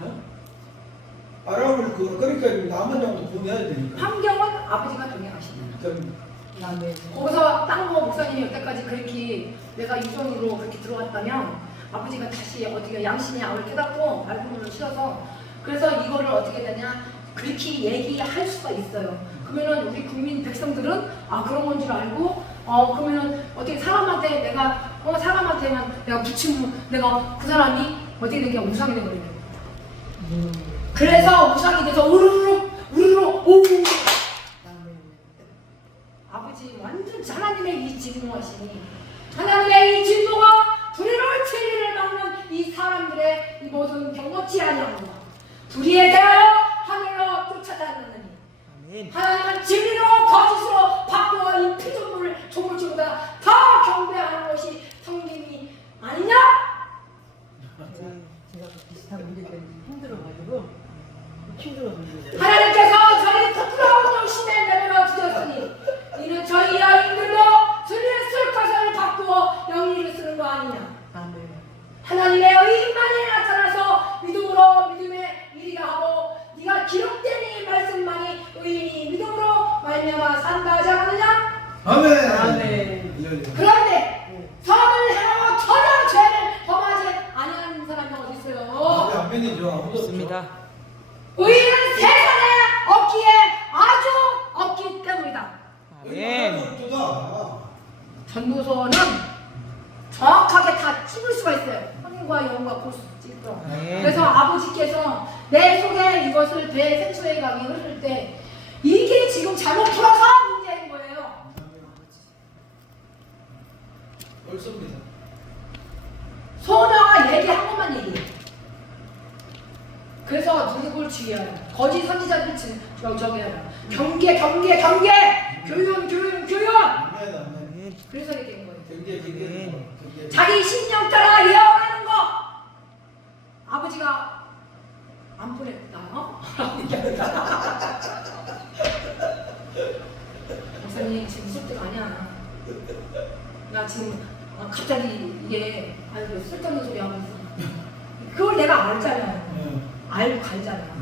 아람을 그러니까 나만 잡고 구분해야 되니까. 환경은 아버지가 정해가십니다. 네. 거기서 딴거 목사님이 여태까지 그렇게 내가 유전으로 그렇게 들어왔다면 아버지가 다시 어떻게 양심의 암을 깨닫고 말씀을 실어서 그래서 이거를 어떻게 되냐 그렇게 얘기할 수가 있어요. 그러면은 우리 국민 백성들은 그런 건 줄 알고 그러면은 어떻게 사람한테 내가 사람한테만 내가 붙이면 내가 그 사람이 어떻게 되냐 우상이 되거든요. 그래서 우상이 돼서 우르르 오 아버지 완전 하나님의 이 진노하시니 하나님의 이 진노가 불의를 진리를 막는 이 사람들의 이 모든 경고치 아니하노라. 불의에 대하여 하늘로 쫓아다니느니 하나님은 진리로 거짓으로 바꾸어 이 피조물을 조물주보다 더 경배하는 것이 성님이 아니냐? 제가 비슷한 문제 때문에 힘들어가지고 하나님께서 저희 부끄러운 욕심에 내버려 두셨으니 이는 저희 여인들도 주님의 슬퍼서를 바꾸어 영리를 쓰는 거 아니냐. 하나님의 의인만이 나타나서 믿음으로 믿음의 일이라 하고 네가 기록된 이 말씀만이 의인이 믿음으로 말미암아 산다 하지 않느냐. 아멘. 그런데 선을 행하고 전혀 죄를 범하지 아니하는 사람이 어디 있어요? 아멘이죠. 없습니다. 의인은 세상에 없기에 아주 없기 때문이다. 아멘. 전도서는 정확하게 다 찍을 수가 있어요. 하늘과 영과 볼 수 있도록. 아멘. 그래서 아버지께서 내 속에 이것을 대생수의 강이 흐를 때 이게 지금 잘못 풀어서 문제인 거예요. 옳습니다. 소녀가 얘기한 것만 얘기해. 그래서 누굴 주의해야 돼. 거짓 선지자들 저기 해야 돼. 경계. 교훈. 아멘. 그래서 이렇게 된 거예요. 경계. 자기 신령 따라 예언하는 거. 아버지가 안 보냈다. 목사님 지금 쓸데가 아니야. 나 지금 갑자기 이게 아유 쓸데없는 소리 하고 있어. 그걸 내가 알잖아요. 알고 갈잖아요.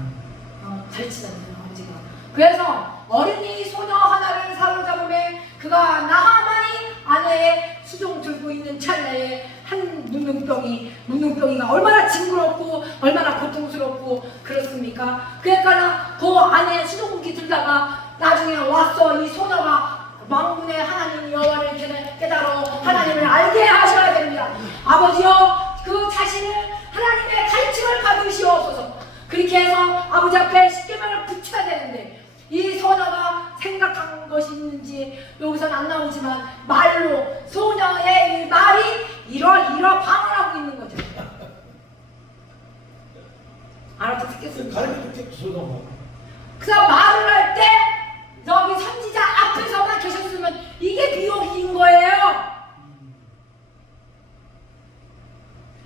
가르치잖아요 아버지가. 그래서 어린이 소녀 하나를 사로잡음에 그가 나하만이 아내의 수종 들고 있는 찰나에 한 문둥병이가 얼마나 징그럽고 얼마나 고통스럽고 그렇습니까? 그러니까 그 안에 수종기 들다가 나중에 왔어. 이 소녀가 만군의 하나님 여호와를 깨달아 하나님을 알게 하셔야 됩니다. 아버지여 그 자신을 하나님의 가르침을 받으시옵소서. 그렇게 해서 아버지 앞에 십계명을 붙여야 되는데 이 소녀가 생각한 것이 있는지 여기서는 안 나오지만 말로 소녀의 이 말이 이러 방언하고 있는 거죠. 알아듣겠습니까? 가르쳐 주소도. 그래서 말을 할 때 여기 선지자 앞에서만 계셨으면 이게 비옥인 거예요.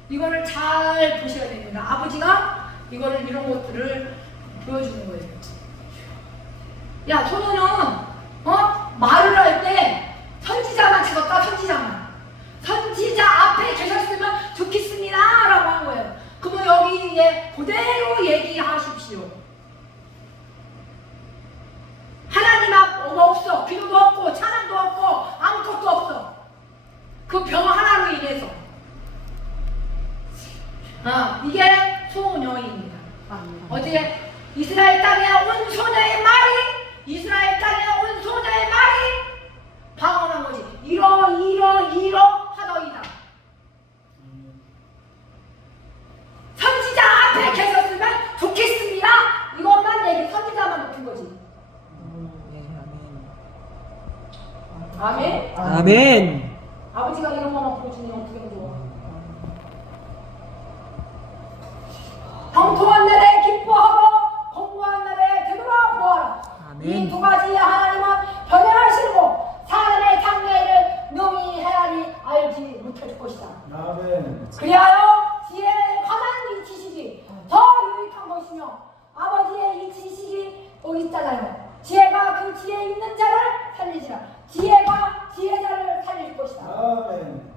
이거를 잘 보셔야 됩니다. 아버지가 이거를 이런 것들을 보여주는 거예요. 야, 소녀는 말을 할 때 선지자만 찾았다. 선지자 앞에 계셨으면 좋겠습니다 라고 한 거예요. 그러면 여기에 그대로 얘기하십시오. 하나님 앞 없어. 기도도 없고 찬양도 없고 아무것도 없어. 그 병 하나로 인해서. 이게 소녀입니다. 어제 이스라엘 땅에 온 소녀의 말이 방언한 거지. 이러 하더이다. 선지자 앞에 계셨으면 좋겠습니다. 이것만 얘기 선지자만 높은 거지. 아멘. 아멘. 아버지가 이런 거만 보여주니 어떻게 좋아. 형통한 날에 기뻐하고 공고한 날에 되돌아보아라. 이 두 가지 하나님은 변화하시고 사람의 장래를 능히 헤아리 알지 못할 것이다. 아멘. 그리하여 지혜에 관한 이 지식이 더 유익한 것이며 아버지의 이 지식이 여기 있잖아요. 지혜가 그 지혜 있는 자를 살리지라. 지혜가 지혜자를 살릴 것이다. 아멘.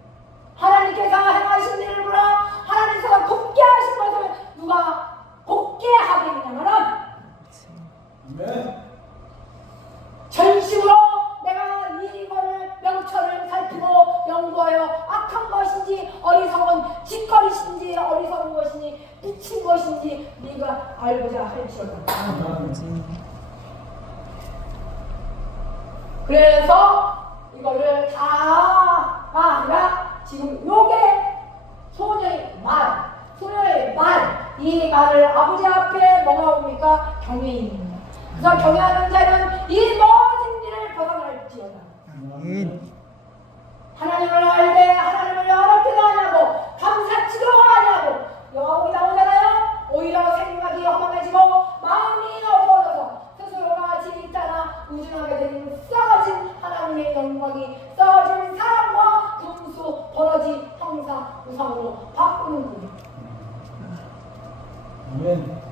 하나님께서 행하신 일을 보라. 하나님께서 곱게 하신 것을 누가 곱게 하겠느냐면은 아멘. 전심으로 내가 이거를 명철을 살피고 연구하여 악한 것인지 어리석은 짓거리신지 어리석은 것이니 미친 것인지 네가 알고자 할지어다. 그래서 이거를 다가 아니라 지금 요게 소녀의 말, 이 말을 아버지 앞에 뭐가 옵니까? 경외입니다. 그래서 경외하는 자는 이 모든 일을 벗어날지어다. 하나님을 알되 하나님을 어렵게도 하냐고 감사치도 하냐고 여기 나오잖아요. 오히려 생각이 험한해지고 마음이 어두워져서 스스로가 지있잖아 우준하게 되는 썩어진 하나님의 영광이 썩어진 사랑과 금수 버러지 형상 우상으로 바꾸는군요. 아멘.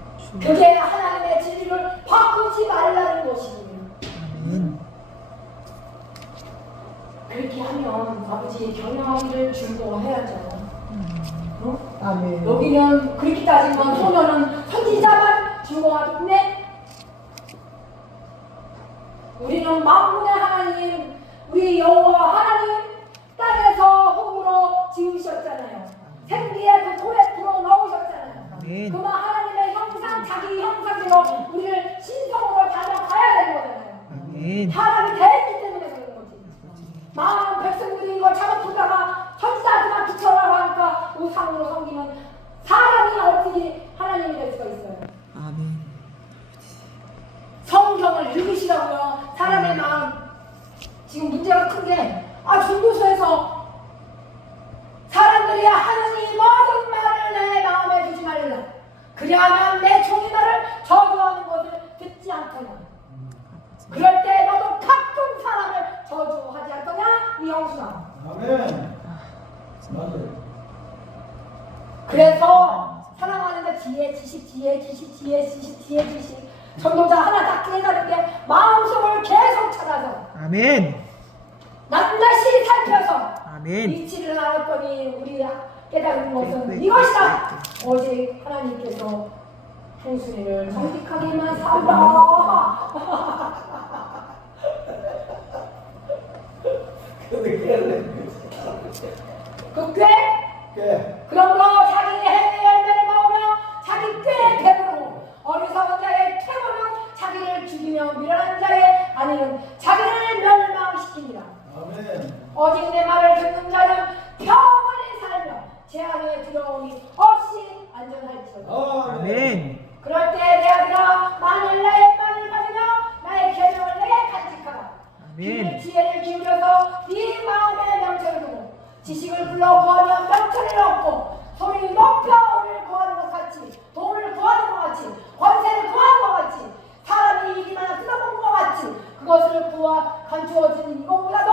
그게 하나님의 진리를 바꾸지 말라는 것입니다. 그렇게 하면 아버지의 경영하기를 즐거워해야죠. 아멘. 여기는 그렇게 따지면 소녀는 선지자만 즐거워하겠네. 우리는 만군의 하나님, 우리 여호와 하나님 땅에서 흙으로 지으셨잖아요. 생기에 그 돌에 불어 넣으셨잖아요. 그만 하나님의 형상, 자기 형상대로 우리를 신성으로 닮아가야 되는 거잖아요. 사람이 됐기 때문에 그런 거지. 많은 백성들이 이걸 잘못하다가 천사한테만 붙여라고 하니까 우상으로 섬기면 사람이 어떻게 하나님이 될 수가 있어요. 아멘. 성경을 잘 읽으시라고요. 사람의 마음. 지금 문제가 큰 게, 전도서에서 사람들이 하느니 모든 말을 내 마음에 두지 말라. 그리하면 내 종이 너를 저주하는 것을 듣지 않거냐. 그럴 때 너도 가끔 사람을 저주하지 않거냐? 이 형수나. 아멘. 맞아요. 그래서 사랑하는데 뒤에 지식, 뒤에 지식, 뒤에 지식, 뒤에 지식. 전도자 하나 딱 깨달은 게 마음속을 계속 찾아서 아멘. 낱낱이 살펴서 아멘. 이치를 알았더니 우리 깨달은 것은 이것이다. 오직 하나님께서 형수님을 정직하게만 살라. 그 꾀? 그러므로 자기 행의 열매를 먹으며 자기 꾀에 배부르고 어리석은 자의 퇴보는 자기를 죽이며 미련한 자의 아니는 자기를 멸망시키니라. 아멘. 오직 내 말을 듣는 자는 평안히 살며 재앙의 두려움이 없이 안전할지어다. 아멘. 그럴 때 내 아들아 만일 나의 말을 받으며 나의 계명을 내게 간직하라. 아멘. 지혜를 기울여서 네 마음에 명철을 두고 지식을 불러 구하면 명철을 얻고 소리 높여 오를 구하는 것 같이 돈을 구하는 것 같이 권세를 구하는 것 같이 사람이 이기만 뜯어먹는 것 같이 그것을 감추어진 이것보다도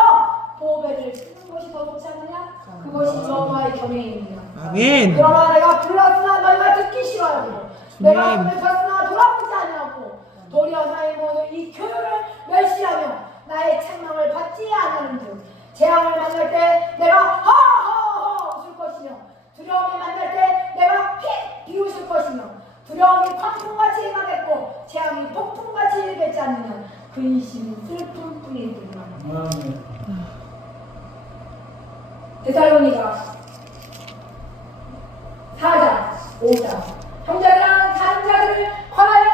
보배를 쓰는 것이 더 좋지 않느냐? 그것이 여호와의 경외입니다. 아멘. 그러나 내가 불렀으나 너희가 듣기 싫어하고 내가 손을 쳤으나 돌아보지 아니하고 도리어 나의 모든 이 교훈을 멸시하며 나의 책망을 받지 않는즉 재앙을 만날 때 내가 허허허 웃을 것이며 두려움을 만날 때 내가 휙 비웃을 것이며 두려움이 광풍같이 임하겠고 재앙이 폭풍같이 일겠지 않느냐. 근심이 슬픔 뿐이더라. 아멘. 데살로니가 4장 5장 형제들아 다른 자들을 관하여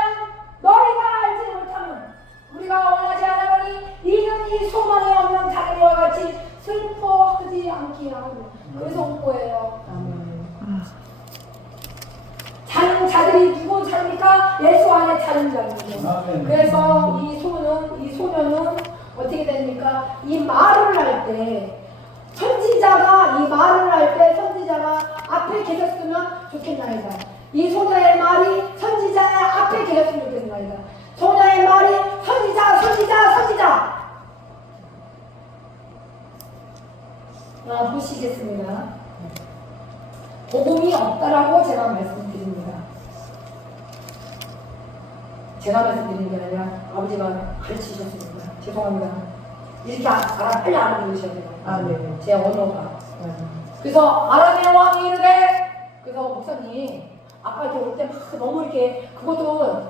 너희가 알지 못하면 우리가 원하지 않으니 이는 이 소망이 없는 자들과 같이 슬퍼하지 않게 하고 그래서 온 거예요. 자는 자들이 누구 자입니까? 예수 안에 자는 자입니다. 아멘. 그래서 이 소녀는 어떻게 됩니까? 이 말을 할 때 선지자가 이 말을 할 때 선지자가 앞에 계셨으면 좋겠나이다. 이 소녀의 말이 선지자의 앞에 계셨으면 좋겠나이다. 소녀의 말이 선지자. 보시겠습니다. 복음이 없다라고 제가 말씀드립니다. 제가 말씀드리는 게 아니라 아버지가 가르치셨습니다. 죄송합니다. 이렇게 빨리 알아들으셔야 돼요. 네. 제 언어가. 그래서 아람의 왕이 이르되 그래서 목사님 아까 이렇게 올 때 막 너무 이렇게 그것도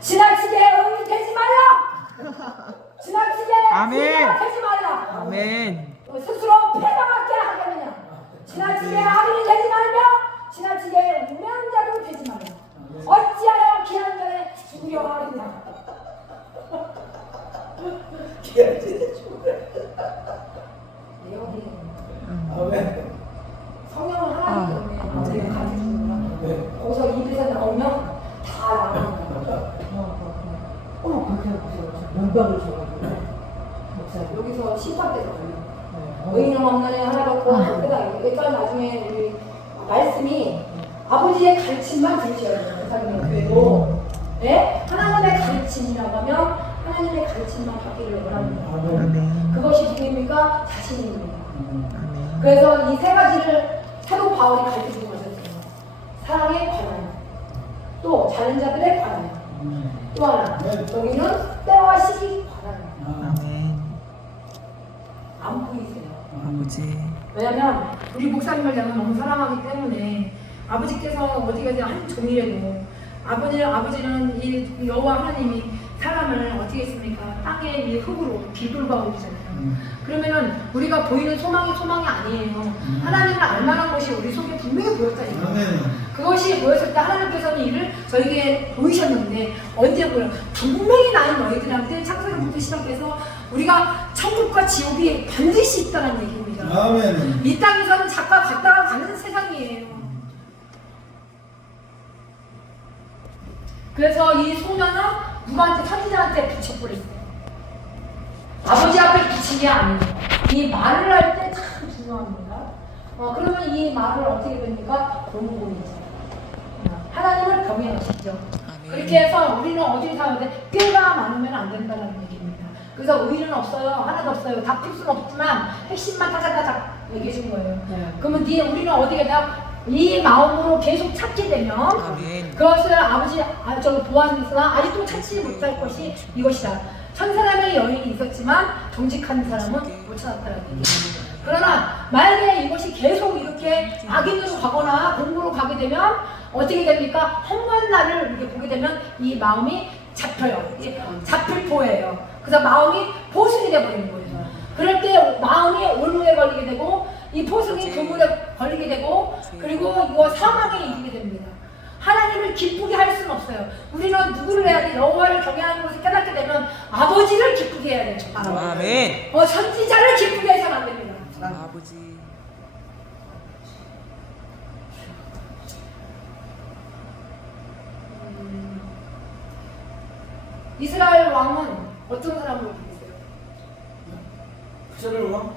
지나치게 응이 되지 말라. 지나치게 아멘. 되지 말라. 아멘. 스스로 패당하게 하겠느냐. 지나치게 악인이 되지 말며 지나치게 무명자도 되지 말라. 어찌하여 귀한 자에 죽으려 하느냐. 내용이 아멘. 성령은 하나님 때문에 우리가 가르쳐줍니다. 거기서 입에서 나오면 다 나옵니다. 그렇게 하고 문방을 줘가지고 목사님. 여기서 심판 때도 걸려요. 의인은 없느냐 하나도 없고 그러니까 나중에 우리 말씀이 아버지의 가르침만 들으셔야 돼요. 목사님 교회도 하나님의 가르침이라고 하면 하나님의 가르침만 받기를 원합니다. 아멘. 그것이 누구입니까? 자신입니다. 아멘. 그래서 이 세 가지를 사도 바울이 가르치고 가셨어요. 사랑에 관하여, 또 자는 자들에 관하여, 또 하나 여기는 때와 시기 관하여. 아멘. 안 보이세요? 아버지. 왜냐면 우리 목사님을 제가 너무 사랑하기 때문에 아버지께서 어디가 한 종이라도 아버지는 이 여호와 하나님이 사람을 어떻게 했습니까? 땅의 이 흙으로 비둘바 오잖아요. 그러면은 우리가 보이는 소망이 아니에요. 하나님을 알만한 것이 우리 속에 분명히 보였다니까요. 아멘. 그것이 보였을 때 하나님께서는 이를 저에게 보이셨는데 언제 보여? 분명히 나는 너희들한테 창세기부터 시작해서 우리가 천국과 지옥이 반드시 있다는 얘기입니다. 아멘. 이 땅에서는 작가 갔다가 가는 세상이에요. 그래서 이 소녀는 누구한테 선지자한테 붙여버렸어요. 아버지 앞에 붙인 게 아니에요. 이 말을 할 때 참 중요합니다. 그러면 이 말을 어떻게 됩니까? 공공이죠. 하나님을 경외하시죠. 그렇게 해서 우리는 어디를 살아야 돼? 꾀가 많으면 안 된다는 얘기입니다. 그래서 의의는 없어요. 하나도 없어요. 다 필 수는 없지만 핵심만 타작타작 얘기해 준 거예요. 그러면 우리는 어디에다 이 마음으로 계속 찾게 되면 그것을 아버지 보았으나 아직도 찾지 못할 것이 이것이다. 천 사람의 여인이 있었지만 정직한 사람은 못 찾았다는 얘기입니다. 그러나 만약에 이것이 계속 이렇게 악인으로 가거나 공부로 가게 되면 어떻게 됩니까? 험한 날을 이렇게 보게 되면 이 마음이 잡혀요. 이게 잡힐 포예요. 그래서 마음이 포승이 돼버리는 거예요. 그럴 때 마음이 올무에 걸리게 되고 이 포승이 두물에 걸리게 되고 그리고 이거 사망에 이르게 됩니다. 하나님을 기쁘게 할 수는 없어요. 우리는 누구를 해야 돼? 여호와를 경외하는 것을 깨닫게 되면 아버지를 기쁘게 해야 돼요. 아멘. 선지자를 기쁘게 해서는 안 됩니다. 아버지. 이스라엘 왕은 어떤 사람으로 보세요? 이스라엘 왕?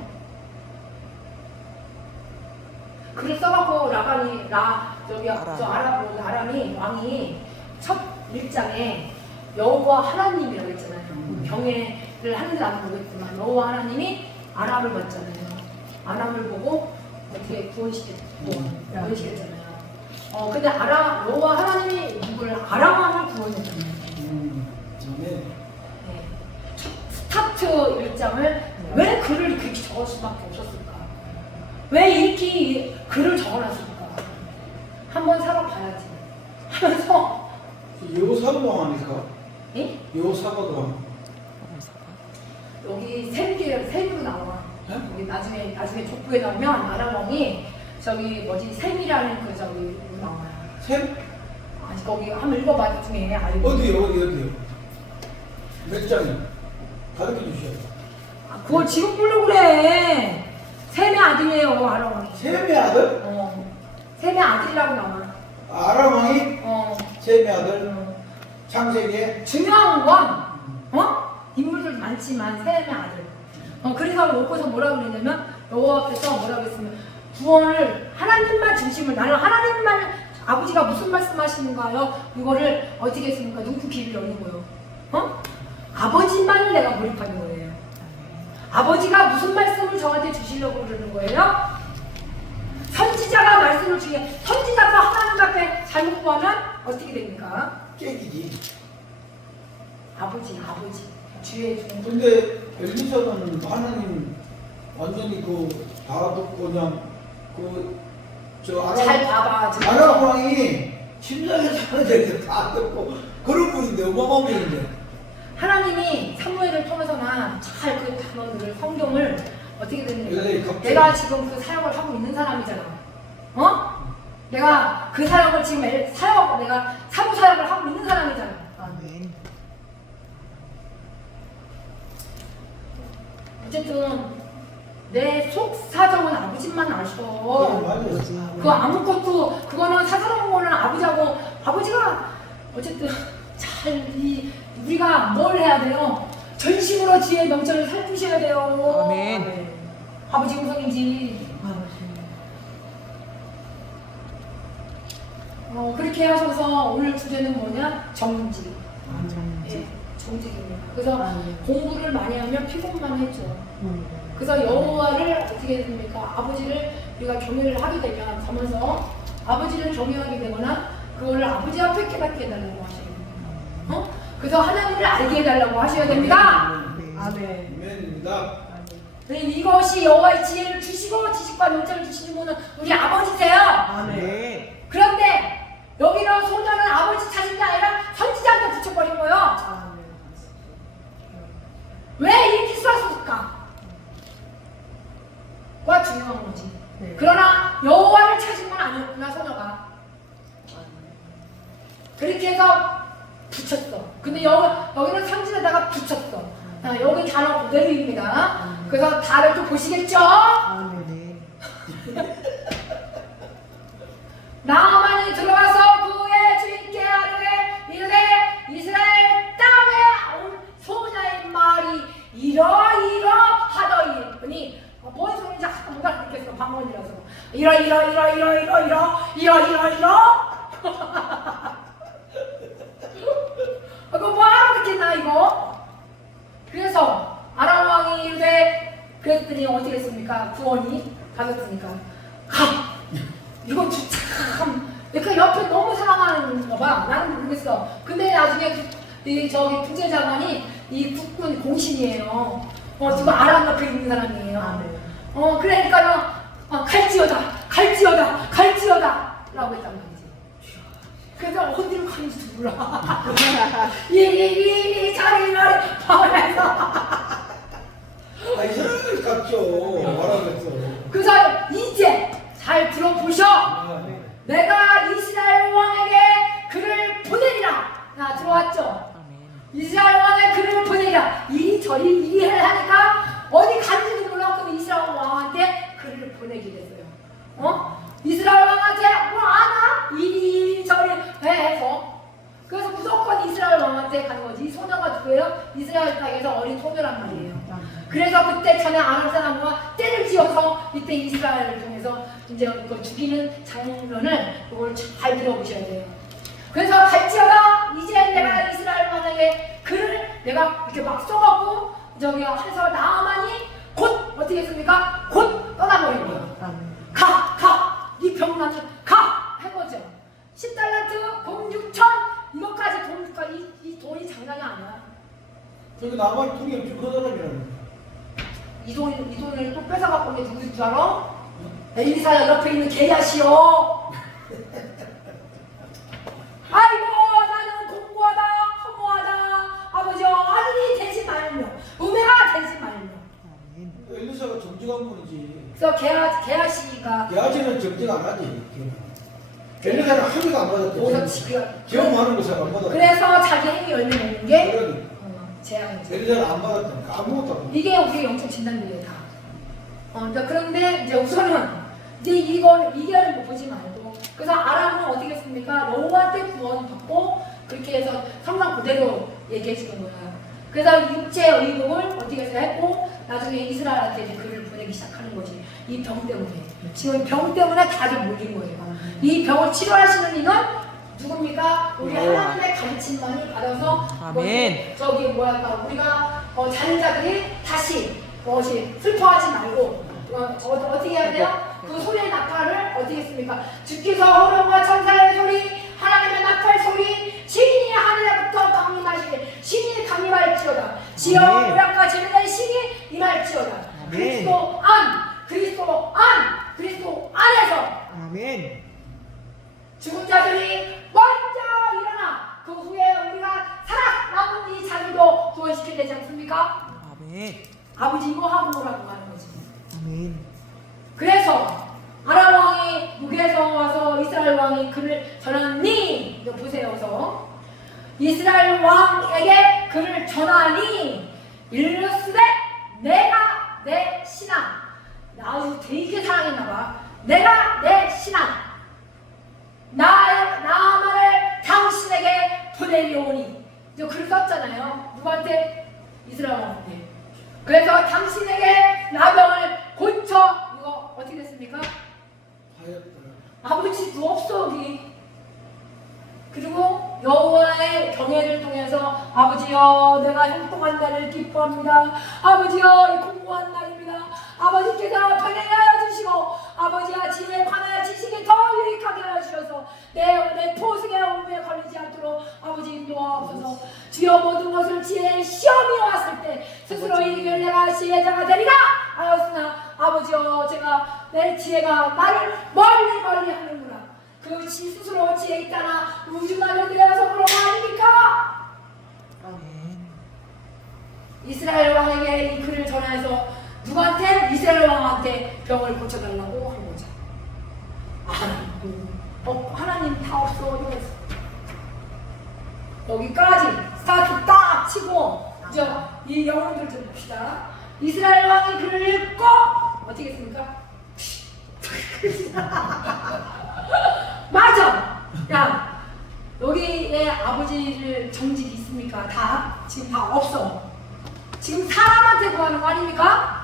글을 써갖고 아람이 왕이 첫 1장에 여호와 하나님이라고 했잖아요. 경외를 하는지 안 모르겠지만 여호와 하나님이 아람을 봤잖아요. 아람을 보고 어떻게 구원시켰잖아요. 근데 여호와 하나님이 누굴 아람 왕을 구원했잖아요. 네. 스타트 1장을 왜 글을 이렇게 적을 수밖에 없었을까? 왜 이렇게 글을 적어놨을까? 한번 살아봐야지 하면서 여호사밧 왕 아닐까? 예? 여호사밧 왕. 여기 셈으로 나와. 네? 여기 나중에 족보에 나오면 아람 왕이 셈이라는 그 나와요. 셈? 아직 거기 한번 읽어봐. 나중에 알고. 어디요? 몇 장이요? 가르쳐 주셔요. 그걸 지금 보려고 그래. 셈의 아들이에요, 아람 왕이. 셈의 아들? 셈의 아들이라고 나와. 아람 왕이 셈의 아들. 창세기에 중요한 건 인물들 많지만 셈의 아들. 그래서 놓고서 뭐라고 그랬냐면 여호와 앞에서 뭐라고 했으면 구원을 하나님만 중심을 나는 하나님만 아버지가 무슨 말씀하시는가요? 이거를 어떻게 했습니까? 눈코 귀를 열고요. 아버지만을 내가 몰입하는 거예요. 아버지가 무슨 말씀을 저한테 주시려고 그러는 거예요? 선지자가 말씀을 주게 선지자가 하나님 앞에 잘못 구하면 어떻게 됩니까? 깨기지. 아버지 주의 종. 근데 엘리사는 하나님 완전히 다 듣고 그냥 잘 봐봐. 아람 왕이 심장에서 하는 얘기 다 듣고 그런 분인데 어마어마한데. 하나님이 사무엘을 통해서나 잘 그 단어들을 성경을 어떻게 됐는가? 내가 지금 그 사역을 하고 있는 사람이잖아. 내가 그 사역을 지금 내가 사무 사역을 하고 있는 사람이잖아. 아멘. 어쨌든 내 속 사정은 아버지만 아셔. 맞아요. 그 아무것도 그거는 사사로운 거는 아버지가 어쨌든 우리가 뭘 해야 돼요? 전심으로 지혜의 명철을 살피셔야 돼요. 아멘. 아버지 우선이지. 그렇게 하셔서 오늘 주제는 뭐냐? 정직. 예, 정직입니다. 그래서 공부를 많이 하면 피곤만 해죠. 그래서 여호와를 어떻게 됩니까? 아버지를 우리가 경외를 하게 되면 가면서 아버지를 경외하게 되거나 그거를 아버지 앞에 깨닫게 해달라고 하셔야 됩니다. 그래서 하나님을 알게 해달라고 하셔야 됩니다. 아멘. 아멘입니다. 이것이 여호와의 지혜를 주시고 지식과 명철을 주시는 분은 우리 아버지세요. 아멘. 그런데 여기는 소녀는 아버지 찾은 게 아니라 선지자한테 붙여버린 거예요. 왜 이렇게 썼을까? 가 중요한 거지. 그러나 여호와를 찾은 건 아니었구나 소녀가. 그렇게 해서 붙였어. 근데 여기는 상징에다가 붙였어. 여기 단어 그대로입니다. 그래서 다를 좀 보시겠죠? 나아만이 들어가서 그의 주인께 이르되 이러 이거 뭐 알아듣겠나 이거? 그래서 아람 왕이 이르되 그랬더니 어떻게 했습니까? 구원이 받았으니까 가! 이거 참 그러니까 옆에 너무 사랑하는 거 봐. 나는 모르겠어. 근데 나중에 저기 부제장관이 이 국군 공신이에요. 지금 아람 옆에 있는 사람이에요. 그러니까요 갈지어다 라고 했단 말이지. 그래서 어디로 가는지도 몰라. 이 자리를 바라서 이 사람이 같죠. 말하겠어. 그래서 이제 잘 들어보셔. 내가 이스라엘 왕에게 그를 보내리라. 들어왔죠? 이스라엘 왕의 그를 보내리라. 이리저리 이리를 하니까 어디 가는지도 몰랐고 이스라엘 왕한테 그를 보내게 됐어요. 이스라엘 왕한테 뭐 아나? 이리저리 해서 그래서 무조건 이스라엘 왕한테 가는 거지. 이 소녀가 누구예요? 이스라엘 땅에서 어린 소녀란 말이에요. 그래서 그때 전에 아람 사람과 때를 지어서 이때 이스라엘을 통해서 이제 그 죽이는 장면을 그걸 잘 들어보셔야 돼요. 그래서 갈지어다 이제 내가 이스라엘 왕에게 그를 내가 이렇게 막 써갖고 저기 해서 나아만이 곧 어떻게 했습니까? 곧 떠나버린 거예요. 네 병나는 가! 해보죠. 10달란트, 돈 6천 이것까지 이 돈이 장난이 아니야. 저기 나만 돈이 엄청 큰 사람이라는 이 돈을 또 뺏어갖고 온 게 누구인 줄 알아? 엘리사 옆에 있는 게야시오. 아이고 나는 공부하다 허무하다 아버지여 아들이 되지 말며 우매가 되지 말며. 엘리사가 정직한 분이지. 그래서 게하시가 야지는 정직 안 하지. 엘리사는 한 개도 안 받았대. 제일 많은 거 잘 안 받았대. 그래서 자기 행위 열매 먹는 게 그러니 재앙이죠. 엘리사는 안 받았다니까 아무것도 안 받았대. 이게 우리 영적 진단이에요 다. 그런데 이제 우선은 이제 이걸 뭐 보지 말고 그래서 아람은 어떻게 했습니까? 여호와한테 구원 받고 그렇게 해서 성경 그대로 얘기해 주는 거예요. 그래서 육체 의복을 어떻게 해서 했고 나중에 이스라엘한테 이제 그를 보내기 시작하는 거지. 이 병 때문에 지금 병 때문에 다들 몰린 거예요. 이 병을 치료하시는 이는 누굽니까? 우리 하나님의 가르침만을 받아서 아멘. 저기 뭐랄까 우리가 자녀자들이 다시 슬퍼하지 말고 어떻게 해야 돼요? 그 소리의 낙화를 어떻게 했습니까? 주께서 호령과 천사의 소리 하나님의 낙화의 소리 신이 하늘에부터 강림하시되 신이 강림할지어다 지혜와 모략과 재능의 신이 임할지어다 그리스도 안에서 아멘. 죽은 자들이 먼저 일어나 그 후에 우리가 살아남은 이 자들도 구원시켜야 되지 않습니까? 아멘. 아버지 이거 하고 오라고 하는 거지. 아멘. 그래서 아람 왕이 북에서 와서 이스라엘 왕이 그를 전하니 이거 보세요. 그래서 이스라엘 왕에게 그를 전하니 이르시되 내가 내 신앙 나 되게 사랑했나 봐. 내가 내 신앙 나만을 당신에게 보내리오니 이제 글을 썼잖아요. 누구한테? 이스라엘 왕한테. 그래서 당신에게 나병을 고쳐 이거 어떻게 됐습니까? 아버지도 없어 여기. 그리고 여호와의 경외를 통해서 아버지여 내가 형통한 날을 기뻐합니다. 아버지여 이 공고한 날입니다. 아버지께서 편애하여 주시고 아버지와 지혜에 관하여 지식이 더 유익하게 하여 주셔서 내 포승의 어음에 걸리지 않도록 아버지 인도하옵소서. 주여 모든 것을 지혜의 시험이 왔을 때 스스로 이기를 내가 지혜자가 되리라 하였으나 아버지여 제가 내 지혜가 나를 멀리 하는구나. 그 스스로 지혜 있다나 우주만을 들여서 그런 거 아닙니까? 아멘. 이스라엘 왕에게 이 글을 전해서 누구한테? 이스라엘 왕한테 병을 고쳐달라고 한 거죠. 하나님 다 없어 이랬어. 여기까지 스타트 딱 치고 이제 이 영혼들 좀 봅시다. 이스라엘 왕이 글을 읽고 어떻게 했습니까? 맞아. 야 여기에 아버지를 정직이 있습니까? 다 지금 다 없어. 지금 사람한테 구하는 거 아닙니까?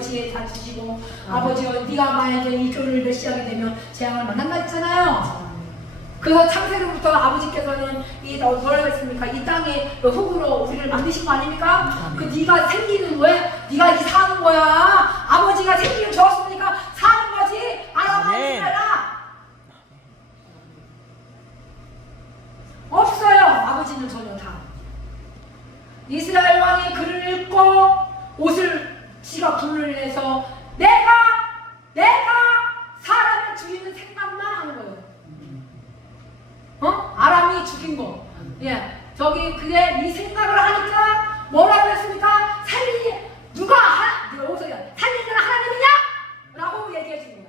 지혜 다 주시고 아버지여 네가 만약에 이 교를 메시하게 되면 재앙을 만난다 했잖아요. 그래서 창세로부터 아버지께서는 이 뭐라고 했습니까? 이 땅에 흙으로 우리를 만드신 거 아닙니까? 그 네가 생기는 왜? 네가 이 사는 거야. 아버지가 생기를 주었으니까 사는 거지. 알아봐 이스라엘아. 없어요. 아버지는 전혀 다. 이스라엘 왕이 글을 읽고 옷을 지가 분을 내서 내가 사람을 죽이는 생각만 하는 거예요. 아람이 죽인 거. 예. 저기 그게 이 생각을 하니까 뭐라고 했습니까? 누가 살리는 하나님이냐? 라고 얘기해 준 거예요.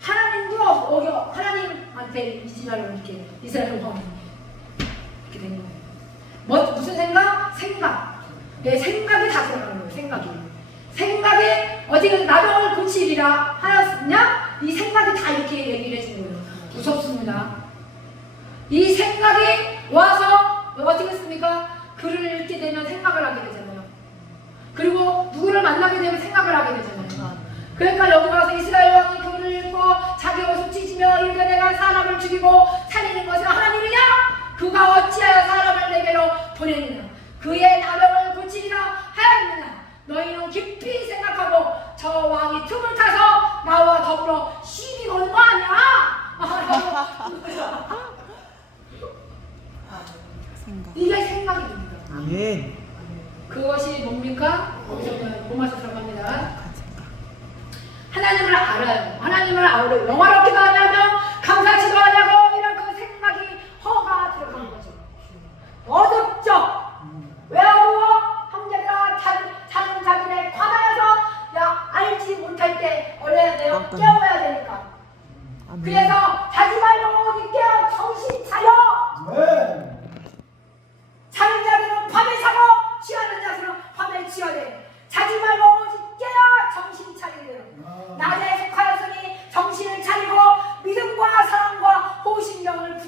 하나님도 하나님한테 이스라엘 왕이 이렇게 된 거예요. 무슨 생각? 생각. 예, 생각이 다 들어가는 거예요. 생각이 어떻게 나병을 고치리라 하였냐? 이 생각이 다 이렇게 얘기를 해준 거예요. 무섭습니다. 이 생각이 와서 어떻게 했습니까? 글을 읽게 되면 생각을 하게 되잖아요. 그리고 누구를 만나게 되면 생각을 하게 되잖아요. 그러니까 여기 와서 이스라엘 왕이 글을 읽고 자기 옷을 찢으며 이르되 내가 사람을 죽이고 살리는 것은 하나님이냐? 그가 어찌하여 사람을 내게로 보내느냐? 그의 나병을 고치리라 하였느냐? 너희는 깊이 생각하고 저 왕이 틈을 타서 나와 더불어 시비 거는 거 아니야? 이게 생각입니다. 아멘. 그것이 뭡니까? 로마서 들어갑니다. 하나님을 알아요. 하나님을 알아요. 영화롭기도 하냐며 감사치도 하냐고 이런 그 생각이 허가 들어가는 거죠. 어둡죠. 왜 어두워? 형제들아 자는 자들의 과다여서 알지 못할 때 어려야 돼요. 깨워야 되니까. 그래서 자지 말고 깨어 정신 차려. 네. 자는 자들은 밤에 자고 취하는 자들은 밤에 취해야 돼. 자지 말고 깨어 정신 차리게 돼요. 낮에 속하였으니 정신을 차리고 믿음과 사랑과 호신경을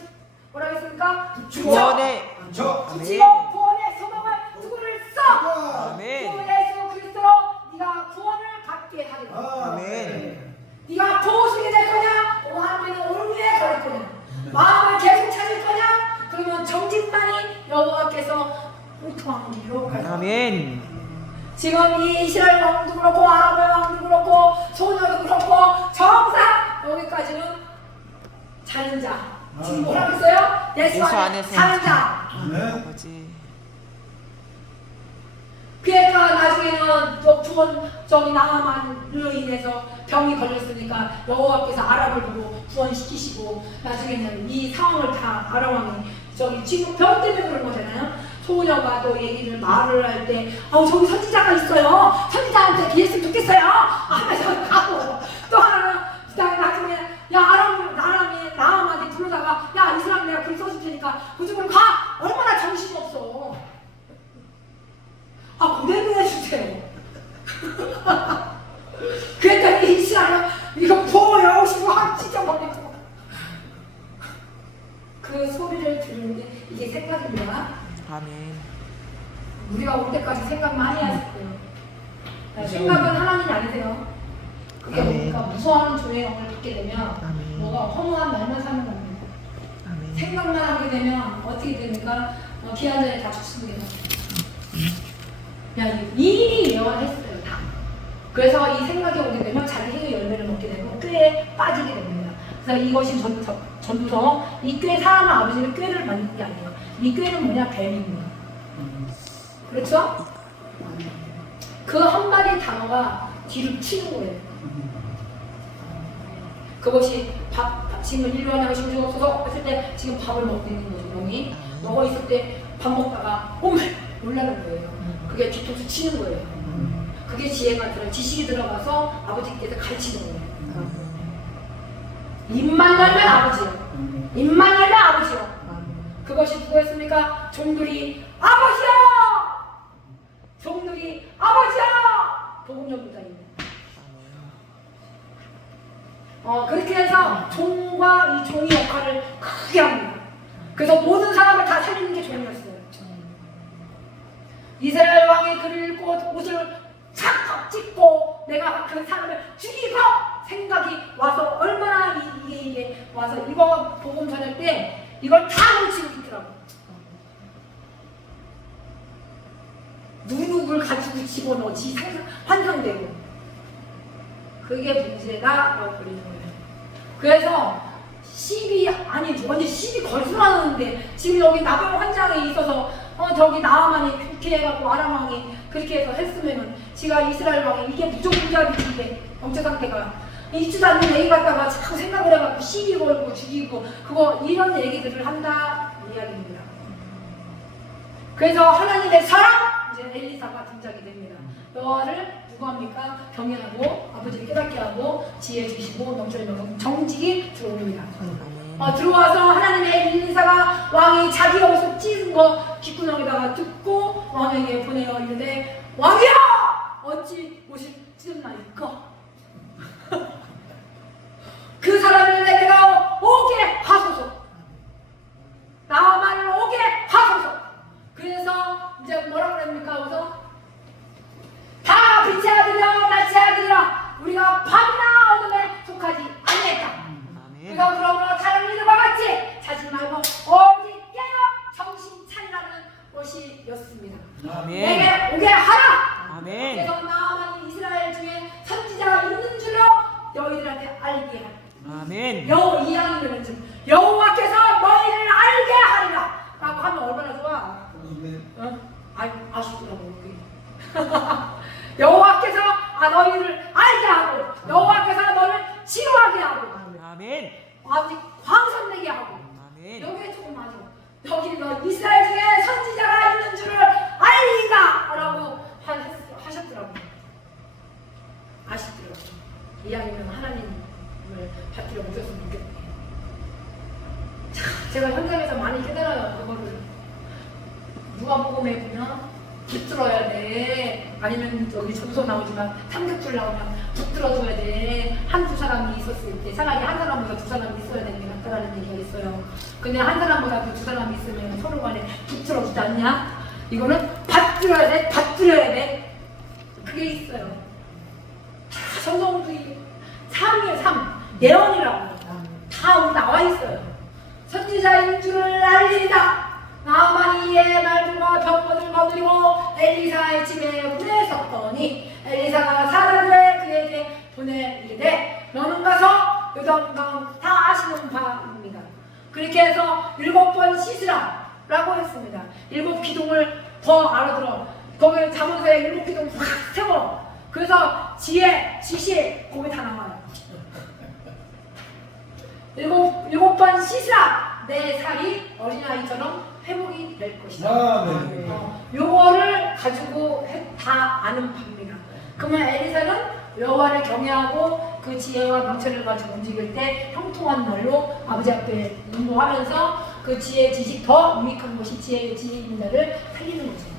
뭐라고 했습니까? 구원에 붙이고 구원의 소망을 누구를 써? 아멘. 주 예수 그리스도로 네가 구원을 갖게 하리라. 아멘. 네가 보호수게 될 거냐? 하나님은 오른에 갈 거냐? 마음을 계속 찾을 거냐? 그러면 정직만이 여호와께서 호통하는 길로 갈 거야. 아멘. 지금 이 이스라엘 왕도 그렇고 아람의 왕도 그렇고 소녀도 그렇고 정상 여기까지는 자는 자. 지금 뭐라고 했어요? 예수 안에서 자는 자. 아버지. 그러니까 나중에는 또 구원 나아만으로 인해서 병이 걸렸으니까 여호와께서 아람을 보고 구원시키시고 나중에는 이 상황을 다 아람 왕이 지금 병 때문에 그런 거잖아요. 소녀가 또 말을 할 때 저기 선지자가 있어요. 선지자한테 비했으면 좋겠어요. 하면서 가고 또 하나는 나중에 아람이 나아만한테 부르다가 이 사람 내가 글 써줄 테니까 그쪽으로 가. 얼마나 정신이 없어. 고대로 해주세요. 그랬더니 이스라엘은 이거 보여 싶고 확 찢어버리고 그 소리를 들으는데 이게 생각입니다. 아멘. 우리가 올 때까지 생각 많이 했을 거예요. 생각은 하나님이 아니세요. 그게 뭡니까? 무서워하는 종의 영을 받게 되면 뭐가 허무한 날만 사는 겁니다. 아멘. 생각만 하게 되면 어떻게 됩니까? 기한 전에 다 죽습니다. 이미 예언했어요, 다. 그래서 이 생각이 오게 되면 자기 행위 열매를 먹게 되고 꾀에 빠지게 됩니다. 그래서 이것이 전도서, 이 꾀, 사람은 아버지는 꾀를 만든 게 아니에요. 이 꾀는 뭐냐? 뱀입니다. 그렇죠? 그 한마디 단어가 뒤를 치는 거예요. 그것이 지금 일요일에 심지가 없어서 했을 때 지금 밥을 먹고 있는 거죠, 영이. 먹어 있을 때 밥 먹다가 놀라는 거예요. 그게 뒤통수 치는 거예요. 그게 지혜가 지식이 들어가서 아버지께서 가르치는 거예요. 입만 열면 아버지요. 입만 열면 아버지요. 그것이 누구였습니까? 종들이 아버지요! 종들이 아버지요! 복음전도자입니다. 그렇게 해서 종과 이 종이 역할을 크게 합니다. 그래서 모든 사람을 다 살리는 게 종이었어요. 이스라엘 왕이 글을 읽고 옷을 잘 내가 그 사람을 죽이고 생각이 와서 얼마나 이게 와서 이거 복음 전할 때 이걸 다 놓치고 있더라고. 누룩을 가지고 집어넣어 지 환상되고 그게 문제가 버리는 거예요. 그래서 시비 아니 완전 시비 걸수라는데 지금 여기 나방 환장에 있어서 저기 나아만이 그렇게 해갖고 아람 왕이 그렇게 해서 했으면은 지가 이스라엘 왕이 이게 부족부잡이지 이게 정체 상태가 있지도 않는 얘기 갖다가 자꾸 생각을 해갖고 시비 걸고 죽이고 그거 이런 얘기들을 한다 이야기입니다. 그래서 하나님의 사랑 이제 엘리사가 등장이 됩니다. 너를 누구 합니까? 경외하고 아버지를 깨닫게 하고 지혜 주시고 넘쳐나는 정직이 들어옵니다. 들어와서 하나님의 엘리사가 왕이 자기 옷을 찢은 거 귓구녕에다가 뜯고 왕에게 보내어 이르되 왕이여 어찌 옷을 찢었나이까 그 사람을 내게로 오게 하소서 나만을 오게 하소서. 그래서 이제 뭐라고 그럽니까? 그래서 다 빛의 아들이라 낮의 아들이라 우리가 밤이나 어둠에 속하지 아니했다. 그래서 그러므로 다른 이름과 같이 자지 말고 오직 깨어 정신 차리라는 것이었습니다. 내게 오게 하라. 아멘. 그래서 나아만 이스라엘 중에 선지자가 있는 줄로 너희들한테 알게 하라. 아멘. 이양이라는 즉 여호와께서 너희를 알게 하리라 라고 하면 얼마나 좋아. 아시더라고. 여호와께서 너희를 알게 하고 여호와께서 너를 치료하게 하고 아멘. 아버지 광선되게 하고 아멘. 여기에 조금 맞아. 여기 너 이스라엘 중에 선지자가 있는 줄을 알리가 라고 하셨더라고요. 아시더라고요. 이양이면 하나님을 받들어 보셨으면 좋겠네요. 제가 현장에서 많이 깨달아요. 그거를 누가복음에 보면 붙들어야 돼. 아니면 여기 전서 나오지만 삼겹줄 나오면 붙들어줘야 돼. 한두 사람이 있었을 때 차라리 한 사람보다 두 사람이 있어야 되는 게 낫다라는 얘기가 있어요. 근데 한 사람보다 두 사람이 있으면 서로 간에 붙들어주지 않냐? 이거는 받들어야 돼. 받들어야 돼. 그게 있어요. 성경들이 3이에요. 3. 예언이라고 다 나와 있어요. 선지자인 줄을 알리다. 나아만이 이의 말들과 병거를 거두리고 엘리사의 집에 문에 섰더니 엘리사가 사람을 그에게 보내 이르되 너는 가서 요단강 다 아시는 바입니다. 그렇게 해서 7번 씻으라 라고 했습니다. 7 기둥을 더 알아들어. 거기 잠언서에 7 기둥 확 세워. 그래서 지혜, 지시 거기 다 나와요. 7번 씻으라. 내 살이 어린아이처럼 회복이 될 것이다. 요거를 가지고 다 아는 바입니다. 그러면 엘리사는 여호와를 경외하고 그 지혜와 명철을 가지고 움직일 때 형통한 말로 아버지 앞에 인도하면서 그 지혜의 지식 더 유익한 것이 지혜의 지식인자를 살리는 거죠.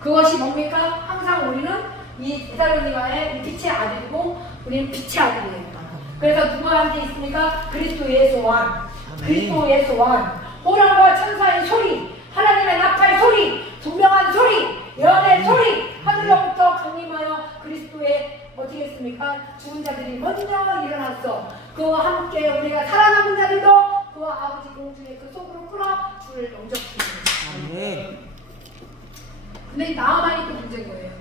그것이 뭡니까? 항상 우리는 이 데살로니가의 빛의 아들이고 우리는 빛의 아들이에요. 그래서 누구한테 있습니까? 그리스도 예수 안. 그리스도 예수 안. 호랑과 천사의 소리, 하나님의 나팔 소리, 분명한 소리, 예언의 소리, 하늘로부터 강림하여 그리스도의 어떻게 했습니까? 죽은 자들이 먼저 일어났어. 그와 함께 우리가 살아남은 자들도 그와 아버지 공중에 그 속으로 끌어 주를 영접시킵니다. 아멘. 근데 나아만이 또 문제인 거예요.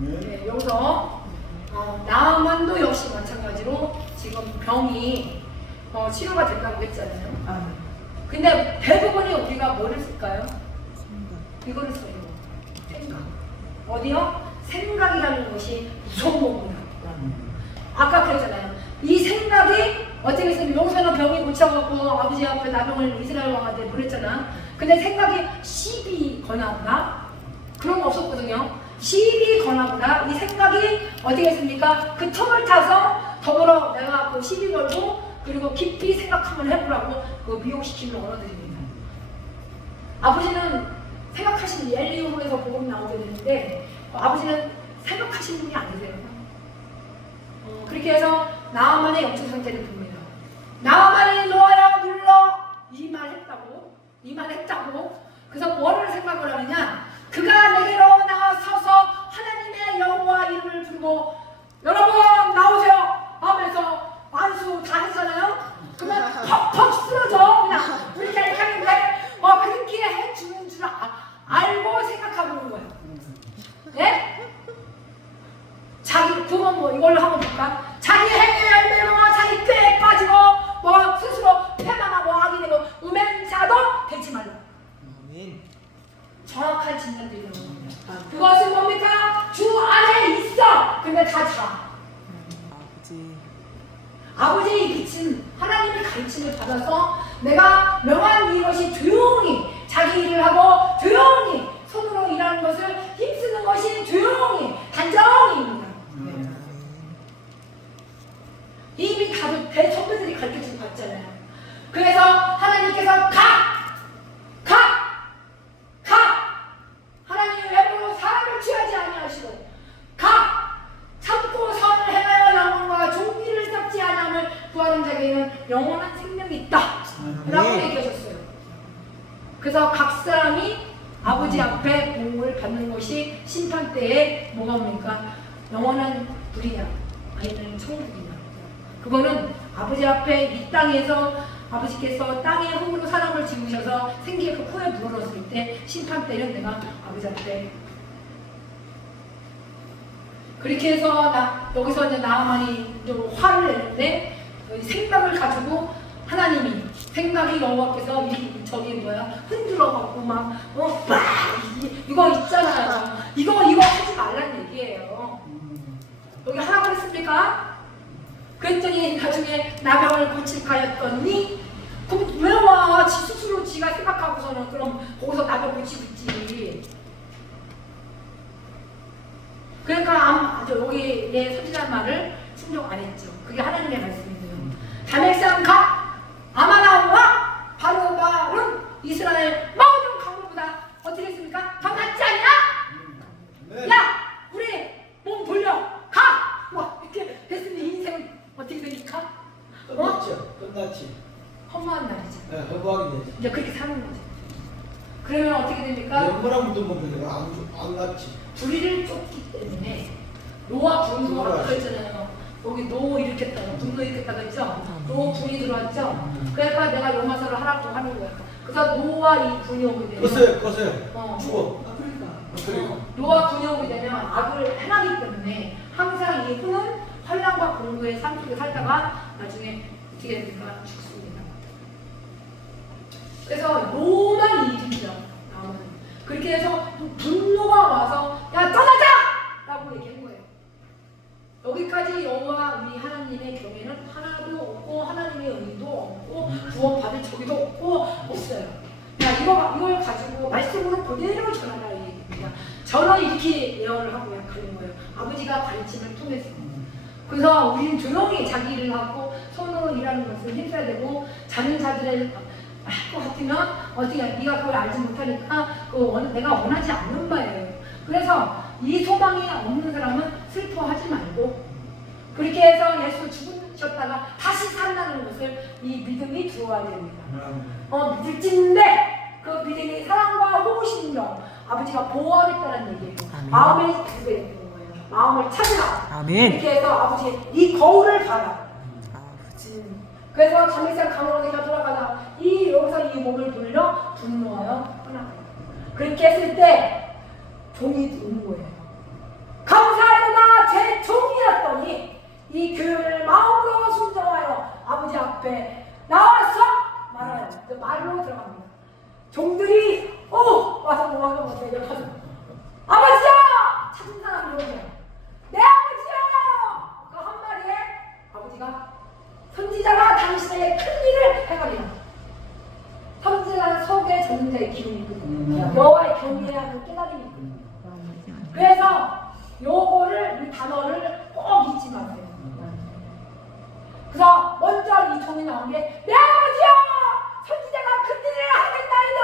네, 여기서 나아만도 역시 마찬가지로 지금 병이 치료가 된다고 했잖아요. 근데 대부분이 우리가 뭐를 쓸까요? 이거를 써요. 생각. 어디요? 생각이라는 것이 무서운 겁니다. 아까 그랬잖아요. 이 생각이 어떻게 했으면 용서는 병이 고쳐갖고 아버지 앞에 나병을 이스라엘 왕한테 보냈잖아. 근데 생각이 시비 거나보다 그런 거 없었거든요. 시비 거나보다 이 생각이 어떻게 했습니까? 그 틈을 타서 더불어 내가 그 시비 걸고 그리고 깊이 생각하면 해보라고 그 미혹시키는 언어들입니다. 아버지는 생각하시는 엘리후에서 복음 나오게 되는데 아버지는 생각하시는 분이 아니세요. 그렇게 해서 나아만의 영적 상태를 봅니다. 나아만이 놓아야 눌러 이 말 했다고. 그래서 뭐를 생각을 하느냐? 그가 내게로 나서서 하나님의 여호와 이름을 부르고 부르고 여러분 나오세요 하면서 만수 다 했잖아요. 그러면 퍽퍽 쓰러져 그냥 이렇게 하는데 그렇게 해주는 줄 알고 생각하고 있는 거예요. 네? 자기 그건 뭐 이걸로 하면 볼까? 자기 행위의 열매로 자기 꾀에 빠지고 뭐 스스로 패망하고 악이 되고 음행자도 되지 말라. 아멘. 정확한 진단들이 있는 겁니다. 그것은 뭡니까? 주 안에 있어. 근데 다 자. 아버지. 아버지의 빛은 하나님의 가르침을 받아서 내가 명한 이것이 조용히 자기 일을 하고 조용히 손으로 일하는 것을 힘쓰는 것이 조용히 단정히입니다. 이미 다들 대선배들이 가르쳐준 거 같잖아요. 그래서 하나님께서 하나님의 외모로 사람을 취하지 아니하시고 참고 선을 행하여 영혼과 종기를 썩지 아니함을 구하는 자에게는 영원한 생명이 있다 라고 얘기하셨어요. 그래서 각 사람이 아버지 앞에 보응을 받는 것이 심판 때에 뭐가 옵니까? 영원한 불이냐 아니면 천국이냐. 그거는 아버지 앞에 이 땅에서 아버지께서 땅의 흙으로 사람을 지으셔서 생기의 그 코에 물어넣었을 때 심판 때는 내가 아버지 앞에 그렇게 해서 여기서 이제 나아만이 좀 화를 내는데 생각을 가지고 하나님이 생각이 여호와께서 저기 흔들어갖고 막 이거 있잖아요. 이거 하지 말라는 얘기예요. 여기 하라고 했습니까? 그랬더니 나중에 나병을 고칠까 했더니 그럼 왜 와? 지 스스로 지가 생각하고서는 그럼 거기서 나병 고치고 있지. 그러니까 여기 내 선지자 말을 순종 안 했죠. 그게 하나님의 말씀이에요. 다메섹 아마나와 바로바는 이스라엘 모든 강물보다 어떻게 했습니까? 더 낫지 않냐? 네. 야, 우리 몸 돌려 가! 와 이렇게 했으니 인생은 어떻게 되니까? 끝났지. 허무한 날이죠. 네, 허무하게 되지. 이제 그렇게 사는 거죠. 그러면 어떻게 됩니까? 영원한도 먹으면 안 났지. 불의를 쫓기 때문에 노와 분노가 들어있잖아요. 여기 노 일으켰다가 분노 일으켰다가 했죠? 노 분이 들어왔죠? 그러니까 내가 요마서를 하라고 하는 거야. 그래서 노와 이 분이 오게 되면 거세요. 죽어. 그러니까 노와 분이 오게 되면 악을 행하기 때문에 항상 이 분은 환난과 공고의 삶 속에 살다가 나중에 어떻게 됩니까? 죽습니다. 그래서 노만 일으키죠. 나오는. 그렇게 해서 분노가 와서 야 떠나자! 라고 얘기한 거예요. 여기까지 여호와 우리 하나님의 경외는 하나도 없고 하나님의 의도 없고 구원받을 저기도 없어요. 야 이걸 가지고 말씀으로 그대로 전하라 이 얘기입니다. 저는 이렇게 예언을 하고 약하는 거예요. 아버지가 가르침을 통해서. 그래서 우리는 조용히 자기 일을 하고 손으로 일하는 것을 힘써야 되고 자는 자들의 할 것 같으면 어떻게 네가 그걸 알지 못하니까 내가 원하지 않는 바예요. 그래서 이 소망이 없는 사람은 슬퍼하지 말고 그렇게 해서 예수 죽으셨다가 다시 산다는 것을 이 믿음이 들어와야 됩니다. 믿을진데 그 믿음이 사랑과 호기심이며 아버지가 보호하겠다는 얘기예요. 마음의 두배 되는 거예요. 마음을 찾으라. 아멘. 이렇게 해서 아버지 이 거울을 봐라. 그래서 다메섹 강으로 내가 돌아가다 여기서 이 몸을 돌려 분노하여 떠나가요. 그렇게 했을 때 종이 듣는 거예요. 감사하도다 제 종이었더니 이 교회를 마음으로 순종하여 아버지 앞에 나와서 말하여 그 말로 들어갑니다. 종들이 와서 뭐하는 것 같아요. 가서 아버지야! 찾은 사람이 오냐? 내 아버지야! 그 한 마리에 아버지가 선지자가 당신에게 큰 일을 행하리라. 선지자는 속에 젖는 자의 기운이 있거든요. 여호와의 경외하는 깨달음이 있거든요. 그래서 요거를 이 단어를 꼭 잊지 마세요. 그래서 먼저 이 종이 나온 게 내 아버지야! 선지자가 큰 일을 하겠나이다!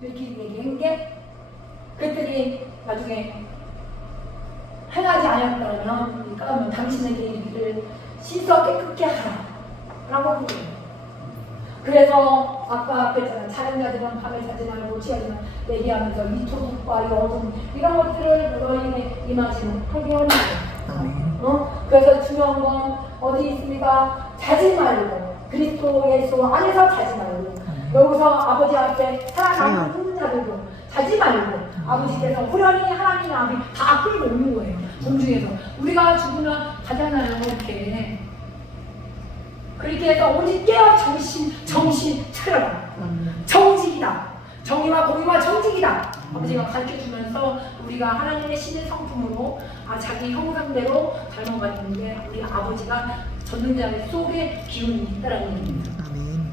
이렇게 얘기한 게 그들이 나중에 행하지 않았다면 그러니까 당신에게 이르기를 씻어 깨끗게 하라 라고 하는 거예요. 그래서 아까 앞에 있잖아요. 자연자들은 밤에 자지 말고 취하지 말고 얘기하면서 이 토둑과 이 어둠 이런 것들을 너희에게 임하시는 하게 하는 거예요. 그래서 중요한 건 어디 있습니까? 자지 말고 그리스도 예수 안에서 자지 말고 여기서 아버지 앞에 살아남은 있는 자들도 자지 말고 아버지께서 후련히 하나님의 앞이 다 끌고 오는 거예요. 공중에서 우리가 죽으면 가잖아요. 이렇게 그렇게 해서 오직 깨어 정신 차려라. 정직이다. 정의와 공의와 정직이다. 아버지가 가르쳐주면서 우리가 하나님의 신의 성품으로 자기 형상대로 닮아가는데 우리 아버지가 전능자의 속에 기운이 있다라는 얘기입니다. 아멘.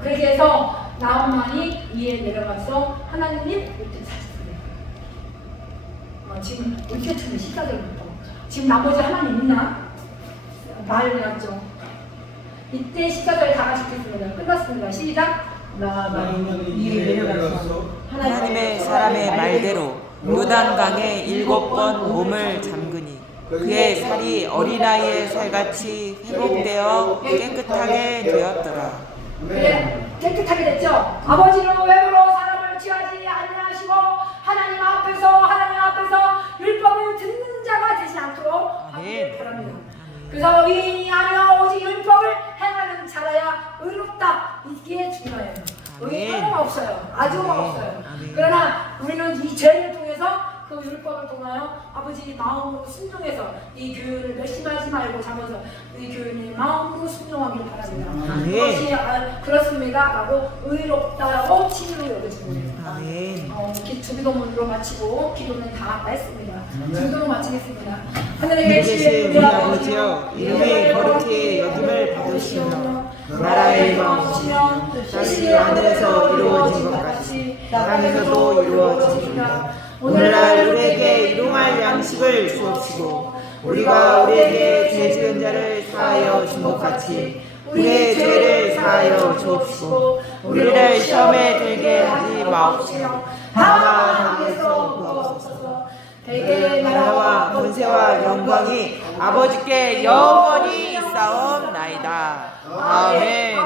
그렇게 해서 나음만이 위에 내려가서 하나님 이렇게 찾았어요. 지금 어떻게 찾는 시사들부터 지금 나머지 하나님 있나? 말이었죠. 이때 시사들 다 같이 읽겠습니다. 끝났습니다. 시작. 나만이 위에 내려가서 하나님의 사람의 말대로 요단강에 7번 몸을 잠그니 그의 살이 어린아이의 살같이 회복되어 깨끗하게 되었더라. 그래, 깨끗하게 됐죠. 아버지는 외모로 사람을 취하지 아니하시고 하나님 앞에서 율법을 듣는 자가 되지 않도록 하기를 바랍니다. 그래서 의인이 아니여 오직 율법을 행하는 자라야 의롭다. 이게 중요해요. 의인은 없어요. 아직은 없어요. 그러나 우리는 이 죄를 통해서 그 율법을 통하여 아버지 마음으로 순종해서 이 교회를 멸심하지 말고 잡아서 이 교회의 마음으로 순종하기를 바랍니다. 그것이 그렇습니다 라고 의롭다라고 칭의로 여겨집니다. 주기도문으로 마치고 기도는 다 했습니다. 주기도문 마치겠습니다. 하늘에 계신 우리 아버지여 이름이 거룩히 여김을 받으시며 나라의 마음이시며 뜻이 하늘에서 이루어진 것 같이 땅에서도 이루어지리이다. 오늘날 우리에게 일용할 양식을 주옵시고 우리가 우리에게 죄 지은 자를 사하여 준 것 같이 우리의 죄를 사하여 주옵시고 우리를 시험에 들게 하지 마옵시며 다만 악에서 구하옵소서. 대개 나라와 권세와 영광이 아버지께 영원히 있사옵나이다. 아멘.